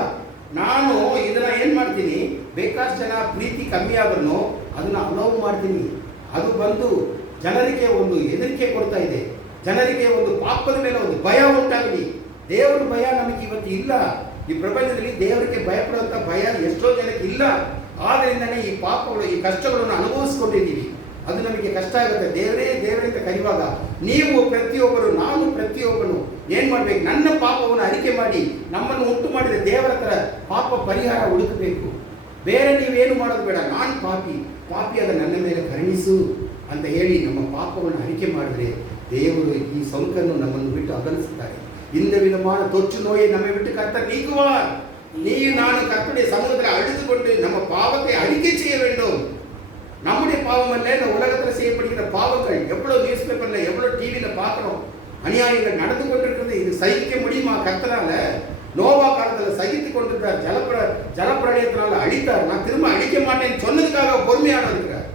ನಾನು ಇದನ್ನ ಏನು ಮಾಡ್ತೀನಿ, ಬೇಕಾಷ್ಟು ಜನ ಪ್ರೀತಿ ಕಮ್ಮಿ ಆದ್ರೂ ಅದನ್ನ ಅಲೋವ್ ಮಾಡ್ತೀನಿ. ಅದು ಬಂದು ಜನರಿಗೆ ಒಂದು ಹೆದರಿಕೆ ಕೊಡ್ತಾ ಇದೆ. ಜನರಿಗೆ ಒಂದು ಪಾಪದ ಮೇಲೆ ಒಂದು ಭಯ ಉಂಟಾಗಲಿ. ದೇವರ ಭಯ ನಮಗೆ ಇವತ್ತು ಇಲ್ಲ. ಈ ಪ್ರಪಂಚದಲ್ಲಿ ದೇವರಿಗೆ ಭಯಪಡುವಂಥ ಭಯ ಎಷ್ಟೋ ಜನಕ್ಕೆ ಇಲ್ಲ. ಆದ್ದರಿಂದನೇ ಈ ಪಾಪಗಳು, ಈ ಕಷ್ಟಗಳನ್ನು ಅನುಭವಿಸ್ಕೊಂಡಿದ್ದೀವಿ. ಅದು ನಮಗೆ ಕಷ್ಟ ಆಗುತ್ತೆ. ದೇವರೇ ದೇವರಿಂದ ಕರೆಯುವಾಗ ನೀವು ಪ್ರತಿಯೊಬ್ಬರು, ನಾನು ಪ್ರತಿಯೊಬ್ಬನು ಏನು ಮಾಡಬೇಕು? ನನ್ನ ಪಾಪವನ್ನು ಅರಿಕೆ ಮಾಡಿ ನಮ್ಮನ್ನು ಉಂಟು ಮಾಡಿದ ದೇವರ ಹತ್ರ ಪಾಪ ಪರಿಹಾರ ಹುಡುಕಬೇಕು. ಬೇರೆ ನೀವೇನು ಮಾಡೋದು ಬೇಡ. ನಾನು ಪಾಪಿಯಾದ ನನ್ನ ಮೇಲೆ ಕರುಣಿಸು ಅಂತ ಹೇಳಿ ನಮ್ಮ ಪಾಪವನ್ನು ಅರಿಕೆ ಮಾಡಿದ್ರೆ ದೇವರು ಈ ಸೋಂಕನ್ನು ನಮ್ಮನ್ನು ಬಿಟ್ಟು ಅಗಲಿಸುತ್ತಾರೆ. இந்த விதமான தொற்று நோயை நம்மை விட்டு கர்த்தர் நீக்குவார். நீ நான் கர்த்தருடைய சமூகத்தில் அழுது கொண்டு நம்ம பாவத்தை அறிக்கை செய்ய வேண்டும். நம்முடைய பாவம் அல்ல, இந்த உலகத்தில் செய்யப்படுகிற பாவங்கள். எவ்வளவு நியூஸ் பேப்பர்ல, எவ்வளவு டிவியில பார்க்கிறோம், அநியாயங்கள் நடந்து கொண்டிருக்கிறது. இது சகிக்க முடியுமா கர்த்தரால? நோவா காலத்தில் சகித்து கொண்டிருக்கிறார். ஜலப்பிரளயத்தினால அழித்தார். நான் திரும்ப அழிக்க மாட்டேன்னு சொன்னதுக்காக பொறுமையான இருக்கிறார்.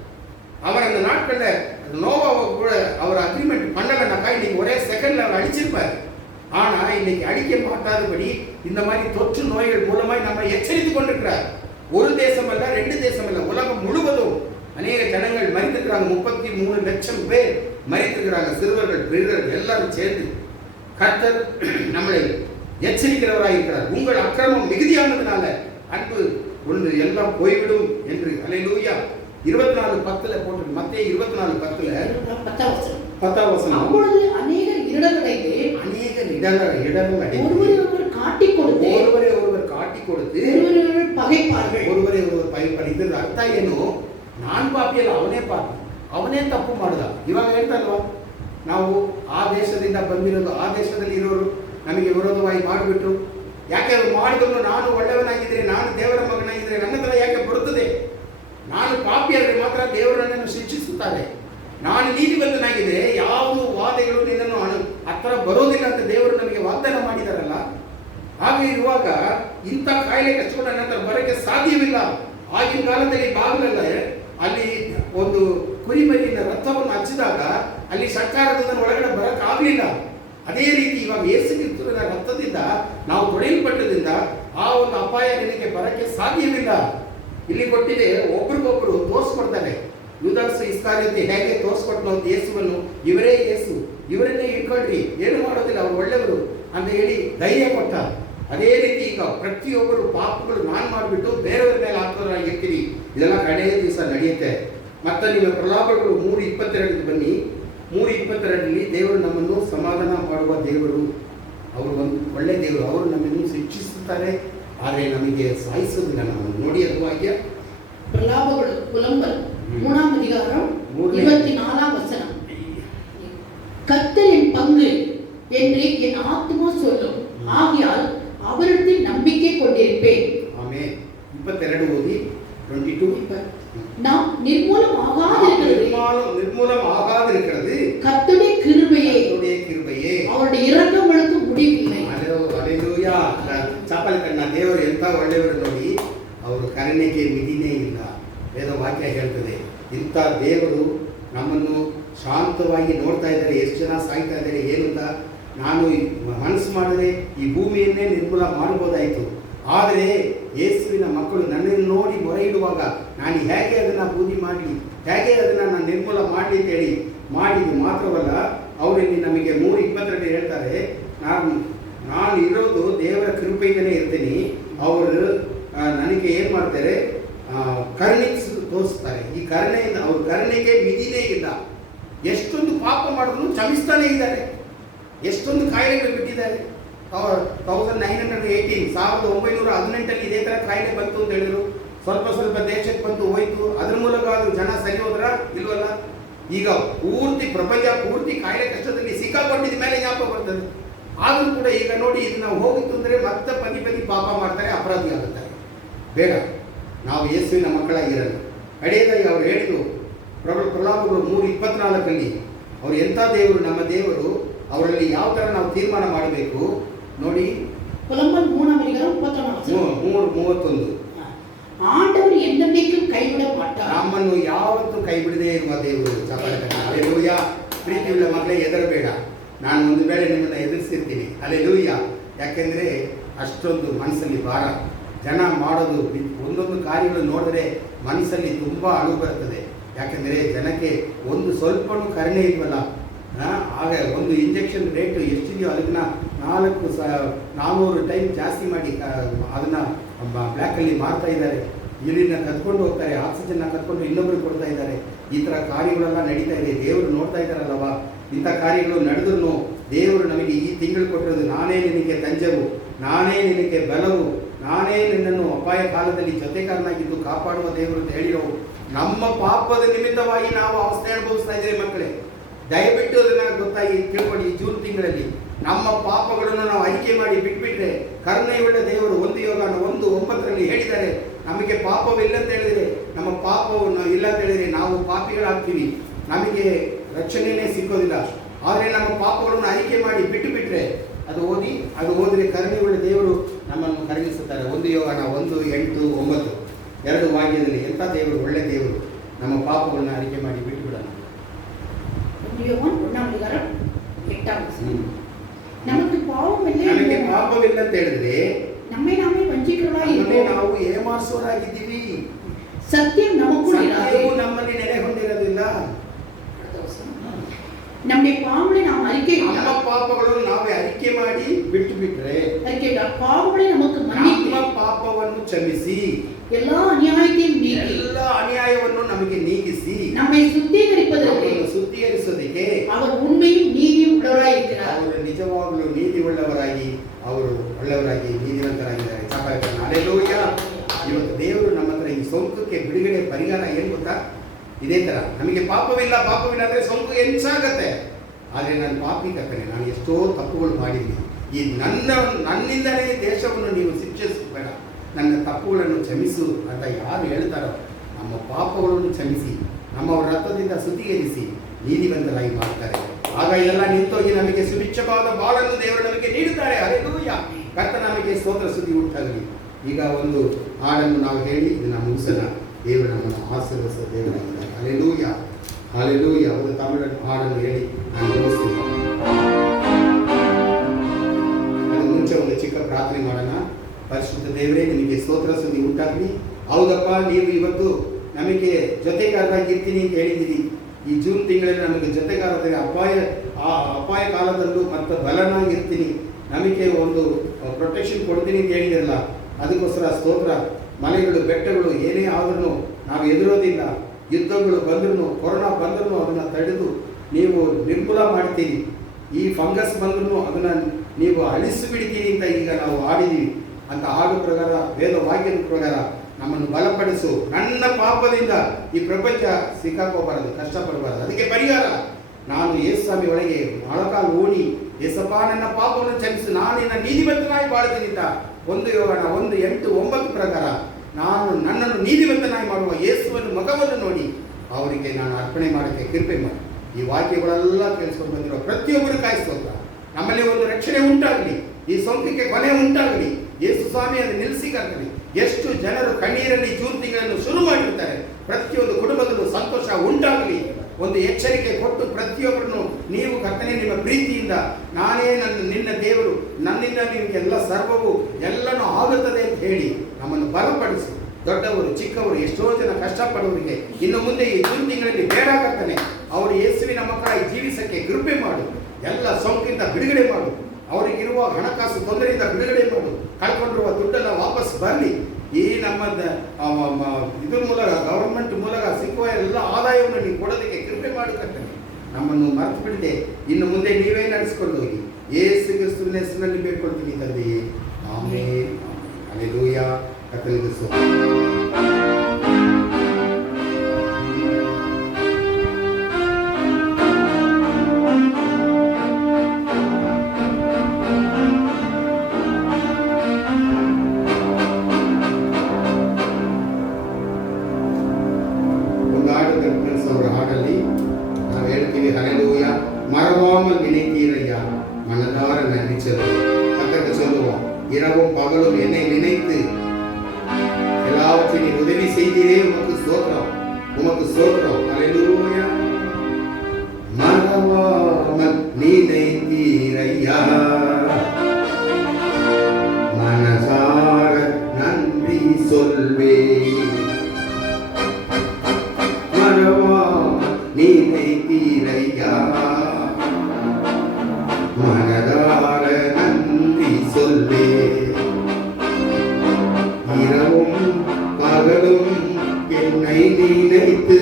அவர் அந்த நாட்களில் நோவாவை கூட அவர் அக்ரிமெண்ட் பண்ணலைனாக்கா இன்னைக்கு ஒரே செகண்ட்ல அவர் அழிச்சிருப்பார். ஆனா இன்னைக்கு அழிக்க மாட்டாதபடி இந்த மாதிரி தொற்று நோய்கள் மூலமாய் நம்ம எச்சரித்துக் கொண்டிருக்கிறார். ஒரு தேசம் அல்ல, 2 தேசம் அல்ல, உலகம் முழுவதும் அநேக ஜனங்கள் மரித்திருக்கிறாங்க. 33 லட்சம் பேர் மரித்திருக்கிறாங்க. சிறுவர்கள், பெரியவர்கள் எல்லாரும் சேர்ந்து. கர்த்தர் நம்மளை எச்சரிக்கிறவராக இருக்கிறார். உங்கள் அக்கிரமம் மிகுதியானதுனால அன்பு ஒன்று எல்லாம் போய்விடும் என்று. அல்லேலூயா. 24:10 போட்டு, மத்தேயு 24:10 10ஆம் வசனம். அப்பொழுது அநேகர் இடரடைந்து ஒருவரை ஒருவர் காட்டிக் கொடுத்து ஒருவரை பகைப்பார்கள். ஒருவரை ஒருவர் பகைப்பார்கள். ಇದರ ಅರ್ಥ ಏನು? ನಾನು ಪಾಪಿಯಲ್ಲ, ಅವನೇ ಪಾಪಿ, ಅವನೇ ತಪ್ಪು ಮಾಡಿದ. ಇವಾಗ ಹೇಳ್ತಲ್ವಾ, ನಾವು ಆ ದೇಶದಿಂದ ಬಂದಿರೋದು, ಆ ದೇಶದಲ್ಲಿ ಇರೋರು ನಮಗೆ ವಿರೋಧವಾಗಿ ಮಾಡಿಬಿಟ್ರು. ಯಾಕೆ ಅವರು ಮಾಡಿದ್ರು? ನಾನು ಒಳ್ಳೆಯವನಾಗಿದ್ದರೆ, ನಾನು ದೇವರ ಮಗನಾಗಿದ್ದರೆ ನನ್ನ ಹತ್ರ ಯಾಕೆ ಬರುತ್ತದೆ? ನಾನು ಪಾಪಿಯಾದರೆ ಮಾತ್ರ ದೇವರು ನನ್ನನ್ನು ಶಿಕ್ಷಿಸುತ್ತಾರೆ. ನಾನು ನೀತಿವಂತನಾಗಿದ್ದರೆ ಯಾವುದು ವಾದಗಳು ನಿನ್ನನ್ನು ಹತ್ರ ಬರೋದಿಲ್ಲ ಅಂತ ದೇವರು ನಮಗೆ ವಾಗ್ದಾನ ಮಾಡಿದಾರಲ್ಲ. ಹಾಗೆ ಇರುವಾಗ ಇಂಥ ಕಾಯಿಲೆ ಕಷ್ಟಗಳು ನನ್ನ ಹತ್ರ ಬರೋಕ್ಕೆ ಸಾಧ್ಯವಿಲ್ಲ. ಆಗಿನ ಕಾಲದಲ್ಲಿ ಬಾಗಿಲಲ್ಲ, ಅಲ್ಲಿ ಒಂದು ಕುರಿಮರಿಯ ರಕ್ತವನ್ನು ಹಚ್ಚಿದಾಗ ಅಲ್ಲಿ ಸರ್ಕಾರದಿಂದ ಒಳಗಡೆ ಬರೋಕ್ಕಾಗಲಿಲ್ಲ. ಅದೇ ರೀತಿ ಇವಾಗ ಯೇಸು ಕ್ರಿಸ್ತನ ರಕ್ತದಿಂದ ನಾವು ತೊಳೆಯಲ್ಪಟ್ಟದಿಂದ ಆ ಒಂದು ಅಪಾಯ ನಿನಗೆ ಬರೋಕ್ಕೆ ಸಾಧ್ಯವಿಲ್ಲ. ಇಲ್ಲಿ ಕೊಟ್ಟಿದೆ, ಒಬ್ರಿಗೊಬ್ರು ತೋರಿಸ್ಕೊಡ್ತಾರೆ. ಯೂದಾಸ್ ಇಸ್ಕಾರಿಯೋತಿ ಹೇಗೆ ತೋರಿಸ್ಕೊಟ್ನೋ ಯೇಸುವನ್ನು, ಇವರೇ ಯೇಸು, ಇವರನ್ನೇ ಇಟ್ಕೊಳ್ರಿ, ಏನು ಮಾಡೋದಿಲ್ಲ, ಅವ್ರು ಒಳ್ಳೆಯವರು ಅಂತ ಹೇಳಿ ಧೈರ್ಯ ಕೊಟ್ಟ. ಅದೇ ರೀತಿ ಈಗ ಪ್ರತಿಯೊಬ್ಬರು ಪಾಪಗಳು ನಾನು ಮಾಡಿಬಿಟ್ಟು ಬೇರೆಯವ್ರ ಮೇಲೆ ಹಾಕೋರಾಗಿರ್ತೀವಿ. ಇದೆಲ್ಲ ಕಡೆಯ ದಿವಸ ನಡೆಯುತ್ತೆ. ಮತ್ತೆ ನೀವು ಪ್ರಲಾಪಗಳು 3:22 ಬನ್ನಿ. 3:22 ದೇವರು ನಮ್ಮನ್ನು ಸಮಾಧಾನ ಮಾಡುವ ದೇವರು. ಅವರು ಒಂದು ಒಳ್ಳೆ ದೇವರು. ಅವರು ನಮ್ಮನ್ನು ಶಿಕ್ಷಿಸುತ್ತಾರೆ, ಆದರೆ ನಮಗೆ ಸಾಯಿಸೋದಿಲ್ಲ. ನಮ್ಮನ್ನು ನೋಡಿ ಅದು ವಾಕ್ಯ. பிரலாபங்கள் புலம்பல் 3ஆம் அதிகாரம் 24ஆம் வசனம். கர்த்தரின் பங்கு என்று என் ஆத்துமா சொல்லும், ஆகையால் அவரிடத்தில் நம்பிக்கை கொண்டிருப்பேன். ஆமென். 22 ஓதி 22. நாம் நிர்மூலம் ஆகாதிருக்கிறது கர்த்தருடைய கிருபையே, அவருடைய இரக்கங்களுக்கு முடிவில்லை. அல்லேலூயா. ಚಪ್ಪಲಿ ಕಣ್ಣ ದೇವರು ಎಂತ ಒಳ್ಳೆಯವರು ನೋಡಿ. ಕರುಣೆಗೆ ಮಿತಿನೇ ಇಲ್ಲ. ವೇದ ವಾಕ್ಯ ಹೇಳ್ತದೆ, ಇಂಥ ದೇವರು ನಮ್ಮನ್ನು ಶಾಂತವಾಗಿ ನೋಡ್ತಾ ಇದ್ದಾರೆ. ಎಷ್ಟು ಜನ ಸಾಯ್ತಾ ಇದ್ದಾರೆ ಏನು ಅಂತ. ನಾನು ಮನಸ್ಸು ಮಾಡಿದ್ರೆ ಈ ಭೂಮಿಯನ್ನೇ ನಿರ್ಮೂಲ ಮಾಡ್ಬೋದಾಯಿತು. ಆದರೆ ಯೇಸುವಿನ ಮಕ್ಕಳು ನನ್ನನ್ನು ನೋಡಿ ಮೊರೆ ಇಡುವಾಗ ನಾನು ಹೇಗೆ ಅದನ್ನು ಬೂದಿ ಮಾಡಲಿ, ಹೇಗೆ ಅದನ್ನು ನಾನು ನಿರ್ಮೂಲ ಮಾಡಲಿ ಅಂತೇಳಿ ಮಾಡಿದ್ದು ಮಾತ್ರವಲ್ಲ, ಅವರಲ್ಲಿ ನಮಗೆ 3:22 ಹೇಳ್ತಾರೆ, ನಾನು ಇರೋದು ದೇವರ ಕೃಪೆಯಿಂದಲೇ ಇರ್ತೀನಿ. ಅವರು ನನಗೆ ಏನು ಮಾಡ್ತಾರೆ, ಕರುಣೆ ತೋರಿಸ್ತಾರೆ. ಈ ಕರುಣೆಯಿಂದ ಅವ್ರ ಕರುಣೆಗೆ ಮಿತಿನೇ ಇಲ್ಲ. ಎಷ್ಟೊಂದು ಪಾಪ ಮಾಡಿದ್ರು ಕ್ಷಮಿಸ್ತಾನೇ ಇದ್ದಾರೆ. ಎಷ್ಟೊಂದು ಕಾಯಿಲೆಗಳು ಬಿಟ್ಟಿದ್ದಾರೆ. 1918 ಇದೇ ಥರ ಕಾಯಿಲೆ ಬಂತು ಅಂತ ಹೇಳಿದ್ರು. ಸ್ವಲ್ಪ ದೇಶಕ್ಕೆ ಬಂತು, ಹೋಯ್ತು. ಅದ್ರ ಮೂಲಕ ಅದು ಜನ ಸರಿ ಹೋದ್ರ ಇಲ್ವಲ್ಲ. ಈಗ ಪೂರ್ತಿ ಪ್ರಪಂಚ ಪೂರ್ತಿ ಕಾಯಿಲೆ ಕಷ್ಟದಲ್ಲಿ ಸಿಕ್ಕಾಕೊಂಡಿದ ಮೇಲೆ ಜ್ಞಾಪಕ ಬರ್ತದೆ. ಆದರೂ ಕೂಡ ಈಗ ನೋಡಿ, ಇದು ನಾವು ಹೋಗಿತ್ತು ಅಂದರೆ ಮತ್ತೆ ಪದಿ ಪಾಪ ಮಾಡ್ತಾರೆ, ಅಪರಾಧಿ ಆಗುತ್ತಾರೆ. ಬೇಡ, ನಾವು ಯೇಸುವಿನ ಮಕ್ಕಳಾಗಿರಲ್ಲ. ಕಡೆಯದಾಗಿ ಅವ್ರು ಹೇಳಿದ್ರು ಪ್ರಲಾಪಗಳು 3:24 ಅವ್ರು ಎಂಥ ದೇವರು, ನಮ್ಮ ದೇವರು. ಅವರಲ್ಲಿ ಯಾವ ಥರ ನಾವು ತೀರ್ಮಾನ ಮಾಡಬೇಕು ನೋಡಿ. புலம்பல் 3:31 ஆண்டவர் என்னைக்கும் கைவிட மாட்டார். ನಮ್ಮನ್ನು ಯಾವತ್ತೂ ಕೈ ಬಿಡದೇ ಇರುವ ದೇವರು. ಹಲ್ಲೆಲೂಯಾ. ಪ್ರೀತಿಯುಳ್ಳ ಮಕ್ಕಳೇ, ಹೆದರಬೇಡ. ನಾನು ಒಂದು ವೇಳೆ ನಿಮ್ಮನ್ನು ಎದುರಿಸಿರ್ತೀನಿ. ಹಲ್ಲೆಲೂಯಾ. ಯಾಕೆಂದರೆ ಅಷ್ಟೊಂದು ಮನಸ್ಸಲ್ಲಿ ಭಾರ. ಜನ ಮಾಡೋದು ಒಂದೊಂದು ಕಾರ್ಯಗಳು ನೋಡಿದ್ರೆ ಮನಸ್ಸಲ್ಲಿ ತುಂಬ ಅಳು ಬರ್ತದೆ. ಯಾಕೆಂದರೆ ಜನಕ್ಕೆ ಒಂದು ಸ್ವಲ್ಪನೂ ಕರುಣೆ ಇಲ್ವಲ್ಲ. ಆಗ ಒಂದು ಇಂಜೆಕ್ಷನ್ ರೇಟು ಎಷ್ಟಿದೆಯೋ ಅದನ್ನು 400 ಟೈಮ್ ಜಾಸ್ತಿ ಮಾಡಿ ಅದನ್ನು ಬ್ಲ್ಯಾಕಲ್ಲಿ ಮಾರ್ತಾ ಇದ್ದಾರೆ. ನೀರಿನ ಕದ್ಕೊಂಡು ಹೋಗ್ತಾರೆ, ಆಕ್ಸಿಜನ್ನ ಕದ್ಕೊಂಡು ಇನ್ನೊಬ್ಬರು ಕೊಡ್ತಾ ಇದ್ದಾರೆ. ಈ ಥರ ಕಾರ್ಯಗಳೆಲ್ಲ ನಡೀತಾ ಇದೆ. ದೇವರು ನೋಡ್ತಾ ಇದ್ದಾರಲ್ಲವ. ಇಂಥ ಕಾರ್ಯಗಳು ನಡೆದ್ರು ದೇವರು ನಮಗೆ ಈ ತಿಂಗಳು ಕೊಟ್ಟಿರೋದು, ನಾನೇ ನಿನಗೆ ತಂಜವು, ನಾನೇ ನಿನಗೆ ಬಲವು, ನಾನೇ ನಿನ್ನನ್ನು ಅಪಾಯ ಕಾಲದಲ್ಲಿ ಜೊತೆಗಾರನಾಗಿದ್ದು ಕಾಪಾಡುವ ದೇವರು ಅಂತ ಹೇಳಿರೋ ನಮ್ಮ ಪಾಪದ ನಿಮಿತ್ತವಾಗಿ ನಾವು ಅವಸ್ಥೆ ಅನುಭವಿಸ್ತಾ ಇದ್ದೇವೆ ಮಕ್ಕಳೇ. ದಯವಿಟ್ಟು ಅದನ್ನು ಗೊತ್ತಾಗಿ ತಿಳ್ಕೊಳ್ಳಿ. ಈ ಜೂನ್ ತಿಂಗಳಲ್ಲಿ ನಮ್ಮ ಪಾಪಗಳನ್ನು ನಾವು ಅರಿಕೆ ಮಾಡಿ ಬಿಟ್ಬಿಟ್ರೆ ಕರುಣೆಯುಳ್ಳ ದೇವರು 1 ಯೋಹಾನ 1:9 ಹೇಳಿದ್ದಾರೆ, ನಮಗೆ ಪಾಪವಿಲ್ಲ ಅಂತ ಹೇಳಿದರೆ, ನಮ್ಮ ಪಾಪವನ್ನು ಇಲ್ಲ ಅಂತ ಹೇಳಿದರೆ ನಾವು ಪಾಪಿಗಳಾಗ್ತೀವಿ, ನಮಗೆ ರಕ್ಷಣೆಯೇ ಸಿಕ್ಕೋದಿಲ್ಲ. ಆದರೆ ನಮ್ಮ ಪಾಪಗಳನ್ನು ಅರಿಕೆ ಮಾಡಿ ಬಿಟ್ಟು ಬಿಟ್ಟರೆ ಅದು ಓದಿದ್ರೆ ಕರುಣೆಯುಳ್ಳ ದೇವರು ನಮ್ಮನ್ನು ಕರುಣಿಸುತ್ತಾರೆ. 1 ಯೋಹಾನ 1:8-9 2 ವಾಕ್ಯದಲ್ಲಿ ಎಂಥ ದೇವರು, ಒಳ್ಳೆ ದೇವರು. ನಮ್ಮ ಪಾಪಗಳನ್ನು ಅರಿಕೆ ಮಾಡಿ ಬಿಟ್ಟು ಬಿಡೋಣ. நமக்கு ಪಾಪವಿಲ್ಲ ಅಂತ ಹೇಳಿದ್ರೆ நம்மை நாமே வஞ்சிக்கிறவர்களாய் ನಾವು ಏಮಾರಿಸೋರಾಗಿದ್ದೀವಿ. ಸತ್ಯಂ ನಮ್ಮಲ್ಲಿ ನೆಲೆ ಹೊಂದಿರೋದಿಲ್ಲ. நம்முடைய பாவங்களை நாம் ನಮ್ಮ ಪಾಪಗಳನ್ನು ನಾವೇ ಅರಿಕೆ ಮಾಡಿ ಬಿಟ್ಟು ಬಿಟ್ರೆ ಪಾಪಗಳೇ ನಮಗೆ ನಮ್ಮ ಪಾಪವನ್ನು ಕ್ಷಮಿಸಿ ಎಲ್ಲಾ ಅನ್ಯಾಯத்தையும் ನೀಗಿ ಎಲ್ಲ ಅನ್ಯಾಯವನ್ನು ನಮಗೆ ನೀಗಿಸಿ நம்மை ಸುತ್ತೀಕರಿಸೋದಕ್ಕೆ ಅವರು ಉண்மையும் ನೀತಿயும் ಉಳ್ಳವರಾಗಿದ್ದಾರೆ. ಅವರು ನಿಜವಾಗಲೂ ನೀತಿ ಉಳ್ಳವರಾಗಿ, ಅವರು ಒಳ್ಳೆಯವರಾಗಿ ನೀತಿವಂತರಾಗಿದ್ದಾರೆ. ಹಲ್ಲೆಲೂಯಾ. ಇವತ್ತು ದೇವರು ನಮ್ಮ ಹತ್ರ ಈ ಸೋಂಕಕ್ಕೆ ಬಿಡುಗಡೆ ಪರಿಹಾರ ಏನು ಗೊತ್ತಾ? ಇದೇ ಥರ ನಮಗೆ ಪಾಪವಿಲ್ಲ ಅಂದರೆ ಸೋಂಕು ಹೆಚ್ಚಾಗತ್ತೆ. ಆದರೆ ನಾನು ಪಾಪಿ ಕರ್ತನೆ, ನಾನು ಎಷ್ಟೋ ತಪ್ಪುಗಳು ಮಾಡಿದ್ದೀನಿ. ಈ ನನ್ನಿಂದಲೇ ದೇಶವನ್ನು ನೀವು ಶಿಕ್ಷಿಸಬೇಡ, ನನ್ನ ತಪ್ಪುಗಳನ್ನು ಕ್ಷಮಿಸು ಅಂತ ಯಾರು ಹೇಳ್ತಾರೋ ನಮ್ಮ ಪಾಪಗಳನ್ನು ಕ್ಷಮಿಸಿ ನಮ್ಮ ರಕ್ತದಿಂದ ಶುದ್ಧೀಕರಿಸಿ ನೀತಿವಂತರಾಗಿ ಮಾಡ್ತಾರೆ. ಆಗ ಇದೆಲ್ಲ ನಿಂತೋಗಿ ನಮಗೆ ಸುಭಿಕ್ಷವಾದ ಬಾಳನ್ನು ದೇವರು ನಮಗೆ ನೀಡುತ್ತಾರೆ. ಹಲ್ಲೆಲೂಯಾ. ಕರ್ತನ ನಮಗೆ ಸ್ತೋತ್ರ ಸ್ತುತಿ ಉಂಟಾಗಲಿ. ಈಗ ಒಂದು ಹಾಡನ್ನು ನಾವು ಹೇಳಿ ಇದನ್ನು ಮುಗಿಸೋಣ. ದೇವರು ನಮ್ಮನ್ನು ಆಶೀರ್ವದಿಸುವ ದೇವರಾಗಿದ್ದಾರೆ. Hallelujah, hallelujah. ಒಂದು ತಮಿಳು ಹಾಡನ್ನು ಹೇಳಿ ನಾನು ಮುಗಿಸ್ತೀನಿ. ಅದು ಮುಂಚೆ ಒಂದು ಚಿಕ್ಕ ಪ್ರಾರ್ಥನೆ ಮಾಡೋಣ. ಪರಿಶುದ್ಧ ದೇವರೇ, ನಿಮಗೆ ಸ್ತೋತ್ರ ಸ್ತುತಿ ಉಂಟಾಗಲಿ. ಹೌದಪ್ಪ, ನೀವು ಇವತ್ತು ನಮಗೆ ಜೊತೆಗಾರರಾಗಿರ್ತೀನಿ ಅಂತ ಹೇಳಿದ್ದೀರಿ. ಈ ಜೂನ್ ತಿಂಗಳಲ್ಲಿ ನಮಗೆ ಜೊತೆಗಾರರಾಗಿ ಅಪಾಯ ಕಾಲದಲ್ಲೂ ಮತ್ತು ಬಲನಾಗಿರ್ತೀನಿ, ನಮಗೆ ಒಂದು ಪ್ರೊಟೆಕ್ಷನ್ ಕೊಡ್ತೀನಿ ಅಂತ ಹೇಳಿದಿರಲ್ಲ. ಅದಕ್ಕೋಸ್ಕರ ಸ್ತೋತ್ರ. ಮಲೆಗಳು ಬೆಟ್ಟಗಳು ಏನೇ ಆದ್ರೂ ನಾವು ಎದುರೋದಿಲ್ಲ. ಯುದ್ಧಗಳು ಬಂದ್ರೂ, ಕೊರೋನಾ ಬಂದ್ರೂ ಅದನ್ನು ತಡೆದು ನೀವು ನಿರ್ಮೂಲ ಮಾಡ್ತೀರಿ. ಈ ಫಂಗಸ್ ಬಂದ್ರೂ ಅದನ್ನು ನೀವು ಅಳಿಸಿಬಿಡ್ತೀರಿ ಅಂತ ಈಗ ನಾವು ಆಡಿದ್ದೀವಿ ಅಂತ ಹಾಡು ಪ್ರಕಾರ, ವೇದ ವಾಕ್ಯದ ಪ್ರಕಾರ ನಮ್ಮನ್ನು ಬಲಪಡಿಸು. ನನ್ನ ಪಾಪದಿಂದ ಈ ಪ್ರಪಂಚ ಸಿಕ್ಕಾಕೋಬಾರದು, ಕಷ್ಟಪಡಬಾರದು. ಅದಕ್ಕೆ ಪರಿಹಾರ ನಾನು ಯೇಸುಸ್ವಾಮಿ ಒಳಗೆ ಮೊಳಕಾಲು ಓಣಿ, ಯೇಸಪ್ಪ ನನ್ನ ಪಾಪವನ್ನು ಕ್ಷಮಿಸು, ನಾನಿನ್ನ ನೀತಿವಂತನಾಗಿ ಬಾಳ್ತೀನಿ ಅಂತ 1 ಯೋಹಾನ 1:8-9 ಪ್ರಕಾರ ನಾನು ನನ್ನನ್ನು ನೀತಿವಂತನಾಗಿ ಮಾಡುವ ಯೇಸುವನ್ನು ಮುಖವನ್ನು ನೋಡಿ ಅವರಿಗೆ ನಾನು ಅರ್ಪಣೆ ಮಾಡೋಕ್ಕೆ ಕೃಪೆ ಮಾಡಿ. ಈ ವಾಕ್ಯಗಳೆಲ್ಲ ಕೇಳಿಸ್ಕೊಂಡು ಬಂದಿರೋ ಪ್ರತಿಯೊಬ್ಬರು ಕಾಯಿಸ್ತೋತ್ರ. ನಮ್ಮಲ್ಲಿ ಒಂದು ರಕ್ಷಣೆ ಉಂಟಾಗಲಿ, ಈ ಸೋಂಕಿಗೆ ಕೊನೆ ಉಂಟಾಗಲಿ. ಯೇಸು ಸ್ವಾಮಿ ಅದು ನಿಲ್ಲಿಸಿ ಕರ್ತನೆ. ಎಷ್ಟು ಜನರು ಕಣ್ಣೀರಲ್ಲಿ ಜೂನ್ ತಿಂಗಳನ್ನು ಶುರು ಮಾಡಿರ್ತಾರೆ. ಪ್ರತಿಯೊಂದು ಕುಟುಂಬದಲ್ಲೂ ಸಂತೋಷ ಉಂಟಾಗಲಿ ಒಂದು ಎಚ್ಚರಿಕೆ ಕೊಟ್ಟು ಪ್ರತಿಯೊಬ್ಬರನ್ನು ನೀವು ಕರ್ತನೇ ನಿಮ್ಮ ಪ್ರೀತಿಯಿಂದ ನಾನೇ ನಿನ್ನ ದೇವರು, ನನ್ನಿಂದ ನಿಮಗೆಲ್ಲ ಸರ್ವವು ಎಲ್ಲನೂ ಆಗುತ್ತದೆ ಅಂತ ಹೇಳಿ ನಮ್ಮನ್ನು ಬಲಪಡಿಸಿ. ದೊಡ್ಡವರು ಚಿಕ್ಕವರು ಎಷ್ಟೋ ಜನ ಕಷ್ಟಪಡುವವರಿಗೆ ಇನ್ನು ಮುಂದೆ ಈ ಜೂನ್ ತಿಂಗಳಲ್ಲಿ ಬೇಡ ಕರ್ತನೆ, ಅವರು ಯೇಸುವಿನ ಮಕ್ಕಳಾಗಿ ಜೀವಿಸಕ್ಕೆ ಕೃಪೆ ಮಾಡು. ಎಲ್ಲ ಸೋಂಕಿಂದ ಬಿಡುಗಡೆ ಮಾಡು, ಅವರಿಗಿರುವ ಹಣಕಾಸು ತೊಂದರೆಯಿಂದ ಬಿಡುಗಡೆ ಮಾಡು. ಕಳ್ಕೊಂಡಿರುವ ದುಡ್ಡೆಲ್ಲ ವಾಪಸ್ ಬರಲಿ. ಈ ನಮ್ಮ ಇದ್ರ ಮೂಲಕ ಗವರ್ಮೆಂಟ್ ಮೂಲಕ ಸಿಕ್ಕುವ ಎಲ್ಲ ಆದಾಯವನ್ನು ನೀವು ಕೊಡೋದಕ್ಕೆ ಕೃಪೆ ಮಾಡು ಕರ್ತನೆ. ನಮ್ಮನ್ನು ಮರೆತು ಬಿಡದೆ ಇನ್ನು ಮುಂದೆ ನೀವೇ ನಡೆಸಿಕೊಂಡು ಹೋಗಿ ಯೇಸು ಕ್ರಿಸ್ತನ ಹೆಸರಿನಲ್ಲಿ ಬೇಡ್ಕೊಳ್ತೀನಿ ತಂದೆಯೇ, ಆಮೆನ್. ಹಲ್ಲೆಲೂಯಾ. ಕರ್ತನಿಗೆ ಸ್ತೋತ್ರ. ಹಾಡಲ್ಲಿ ನಾವು ಹೇಳ್ತೀವಿ, ಹಲ್ಲೆಲೂಯ மறவாமல் நினைத்தீரையா மனதார நன்றி சொல்லுவோம். கர்த்தருக்கு சொல்லுவோம், இரவும் பகலும் என்னை நினைத்து எல்லாவற்றையும் உதவி செய்தீரே, உமக்கு ஸ்தோத்திரம், உமக்கு ஸ்தோத்திரம். ஹல்லேலூயா. மறவாமல் நினைத்தீரையா மனதார நன்றி சொல்வேன். நினைத்தீரையா மனதார நன்றி சொல்வே. இரவும் பகலும் என்னை நினைத்து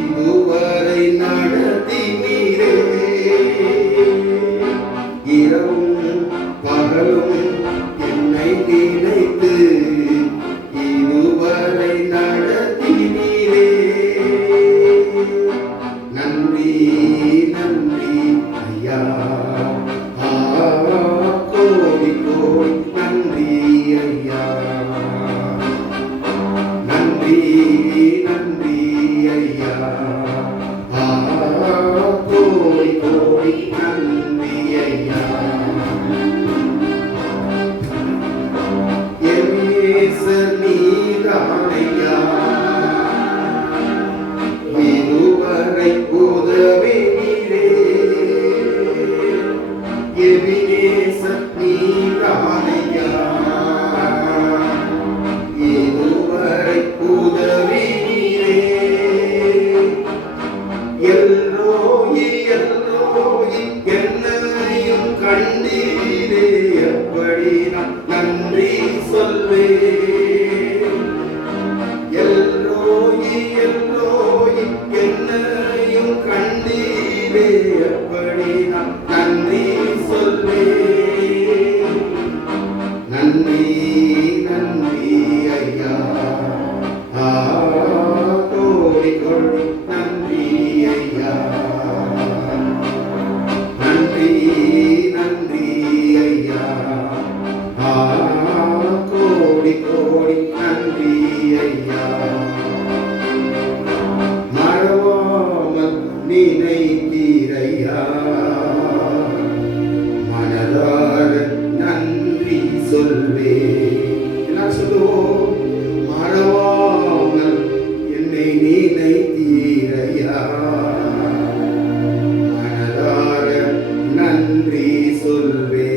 இதுவரை நடத்தினீரே. இரவும் பகலும் என்னை நினைத்து இதுவரை நடத்தினீரே. நன்றி நன்றி ஐயா, கோடி கோடி நன்றி ஐயா. நன்றி நன்றி ஐயா, கோடி கோடி நன்றி ஐயா. எமேசர் நீதானையா, இதுவரை உதவினீரே. எபினேசர் நீதானையா, இதுவரை உதவினீரே. எல்லோயி எல்லோயி என்னையும் கண்டீரே, எப்படி நான் நன்றி சொல்வேன். எல்லோயி எல்லோயி என்னையும் கண்டீரே, எப்படி நான் நன்றி சொல்வேன். நன்றி நன்றி ஐயா, கோடி கோடி நன்றி ஐயா. நன்றி நன்றி ஐயா, கோடி கோடி நன்றி ஐயா. மறவாமல் நினைத்தீரையா மனதார நன்றி சொல்வே. என்ன சொல்லுவோம்? மறவாமல் என்னை நினைத்தீரையா மனதார நன்றி சொல்வே.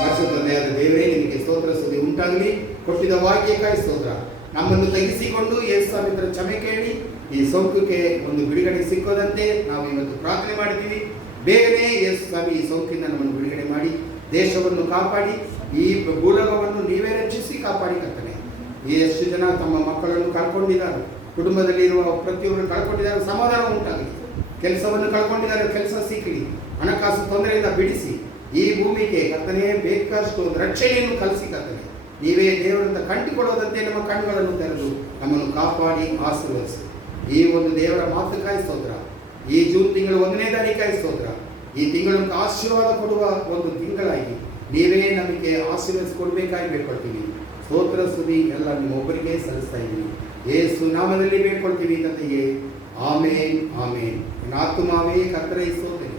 ಪರಿಶುದ್ಧನಾದ ದೇವರೇ, ನಿಮಗೆ ಸ್ತೋತ್ರ ಸ್ತುತಿ ಉಂಟಾಗಲಿ. ಕೊಟ್ಟಿದ್ದ ವಾಕ್ಯಕ್ಕಾಗಿ ಸ್ತೋತ್ರ. ನಮ್ಮನ್ನು ತೆಗೆಸಿಕೊಂಡು ಯೇಸು ಸ್ವಾಮಿತ್ರ ಕ್ಷಮೆ ಕೇಳಿ ಈ ಸೋಂಕಿಗೆ ಒಂದು ಬಿಡುಗಡೆ ಸಿಕ್ಕೋದಂತೆ ನಾವು ಇವತ್ತು ಪ್ರಾರ್ಥನೆ ಮಾಡಿದ್ದೀವಿ. ಬೇಗನೆ ಯೇಸು ಸ್ವಾಮಿ ಈ ಸೋಂಕಿಂದ ನಮ್ಮನ್ನು ಬಿಡುಗಡೆ ಮಾಡಿ ದೇಶವನ್ನು ಕಾಪಾಡಿ ಈ ಭೂಲೋಕವನ್ನು ನೀವೇ ರಕ್ಷಿಸಿ ಕಾಪಾಡಿ ಕರ್ತನೆ. ಎಷ್ಟು ಜನ ತಮ್ಮ ಮಕ್ಕಳನ್ನು ಕಳ್ಕೊಂಡಿದ್ದಾರೆ, ಕುಟುಂಬದಲ್ಲಿರುವ ಪ್ರತಿಯೊಬ್ಬರು ಕಳ್ಕೊಂಡಿದ್ದಾರೆ, ಸಮಾಧಾನ ಉಂಟಾಗಲಿ. ಕೆಲಸವನ್ನು ಕಳ್ಕೊಂಡಿದ್ದಾರೆ, ಕೆಲಸ ಸಿಕ್ಕಲಿ. ಹಣಕಾಸು ತೊಂದರೆಯಿಂದ ಬಿಡಿಸಿ ಈ ಭೂಮಿಗೆ ಕರ್ತನೆ ಬೇಕಷ್ಟು ರಕ್ಷಣೆಯನ್ನು ಕಲಿಸಿ ಕರ್ತನೆ. ನೀವೇ ದೇವರಿಂದ ಕಂಡುಕೊಳ್ಳೋದಂತೆ ನಮ್ಮ ಕಣ್ಣುಗಳನ್ನು ತೆರೆದು ನಮ್ಮನ್ನು ಕಾಪಾಡಿ ಆಶೀರ್ವದಿಸಿ. ಈ ಒಂದು ದೇವರ ಮಾತುಕಾಯಿ ಸ್ತೋತ್ರ. ಈ ಜೂನ್ ತಿಂಗಳು 1ನೇ ತಾರೀಕಾಯಿ ಸ್ತೋತ್ರ. ಈ ತಿಂಗಳು ಆಶೀರ್ವಾದ ಕೊಡುವ ಒಂದು ತಿಂಗಳಾಗಿ ನೀವೇ ನಮಗೆ ಆಶೀರ್ವದಿಸಿಕೊಡ್ಬೇಕಾಗಿ ಬೇಡ್ಕೊಳ್ತೀವಿ. ಸ್ತೋತ್ರ ಸ್ತುತಿ ಎಲ್ಲ ನಿಮ್ಮೊಬ್ಬರಿಗೆ ಸಲ್ಲಿಸ್ತಾ ಇದ್ದೀವಿ. ಯೇಸು ನಾಮದಲ್ಲಿ ಬೇಡ್ಕೊಳ್ತೀವಿ ತಂದೆಯೇ, ஆமென் ஆமென். என் ஆத்துமாவே கர்த்தரை ஸ்தோத்திரி,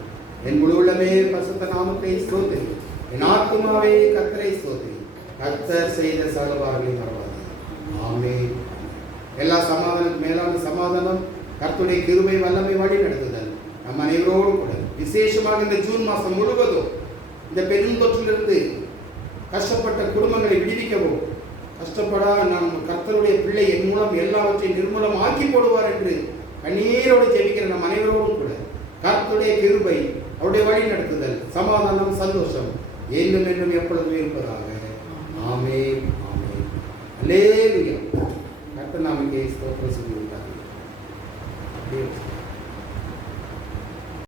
என் முழு உள்ளமே பரிசுத்த நாமத்தை ஸ்தோத்திரி. என் ஆத்துமாவே கர்த்தரை ஸ்தோத்திரி, கர்த்தர் செய்த சகலபாரங்களை மறவாதே. ஆமென். எல்லா சமாதானம் மேலான சமாதானம், கர்த்தருடைய கிருபை வல்லமை வழி நடத்துதல் நம் அனைவரோடும் கூட விசேஷமாக இந்த ஜூன் மாதம் முழுவதும் இந்த பெருந்தொற்றிலிருந்து கஷ்டப்பட்ட குடும்பங்களை விடுவிக்கவும், கஷ்டப்படா நான் கர்த்தருடைய பிள்ளை என் மூலம் எல்லாவற்றையும் நிர்மூலம் ஆக்கி போடுவார் என்று கண்ணீரோடு ஜெபிக்கிற நம் அனைவரோடும் கூட கர்த்தருடைய கிருபை, அவருடைய வழி நடத்துதல், சமாதானம், சந்தோஷம் என்றும் என்றும் எப்பொழுதும் இருப்பதாக. ஆமென். ஆமென். அல்லேலூயா. கர்த்தர் நாமக்கே ஸ்தோத்திரம் சொல்லுகிறார்.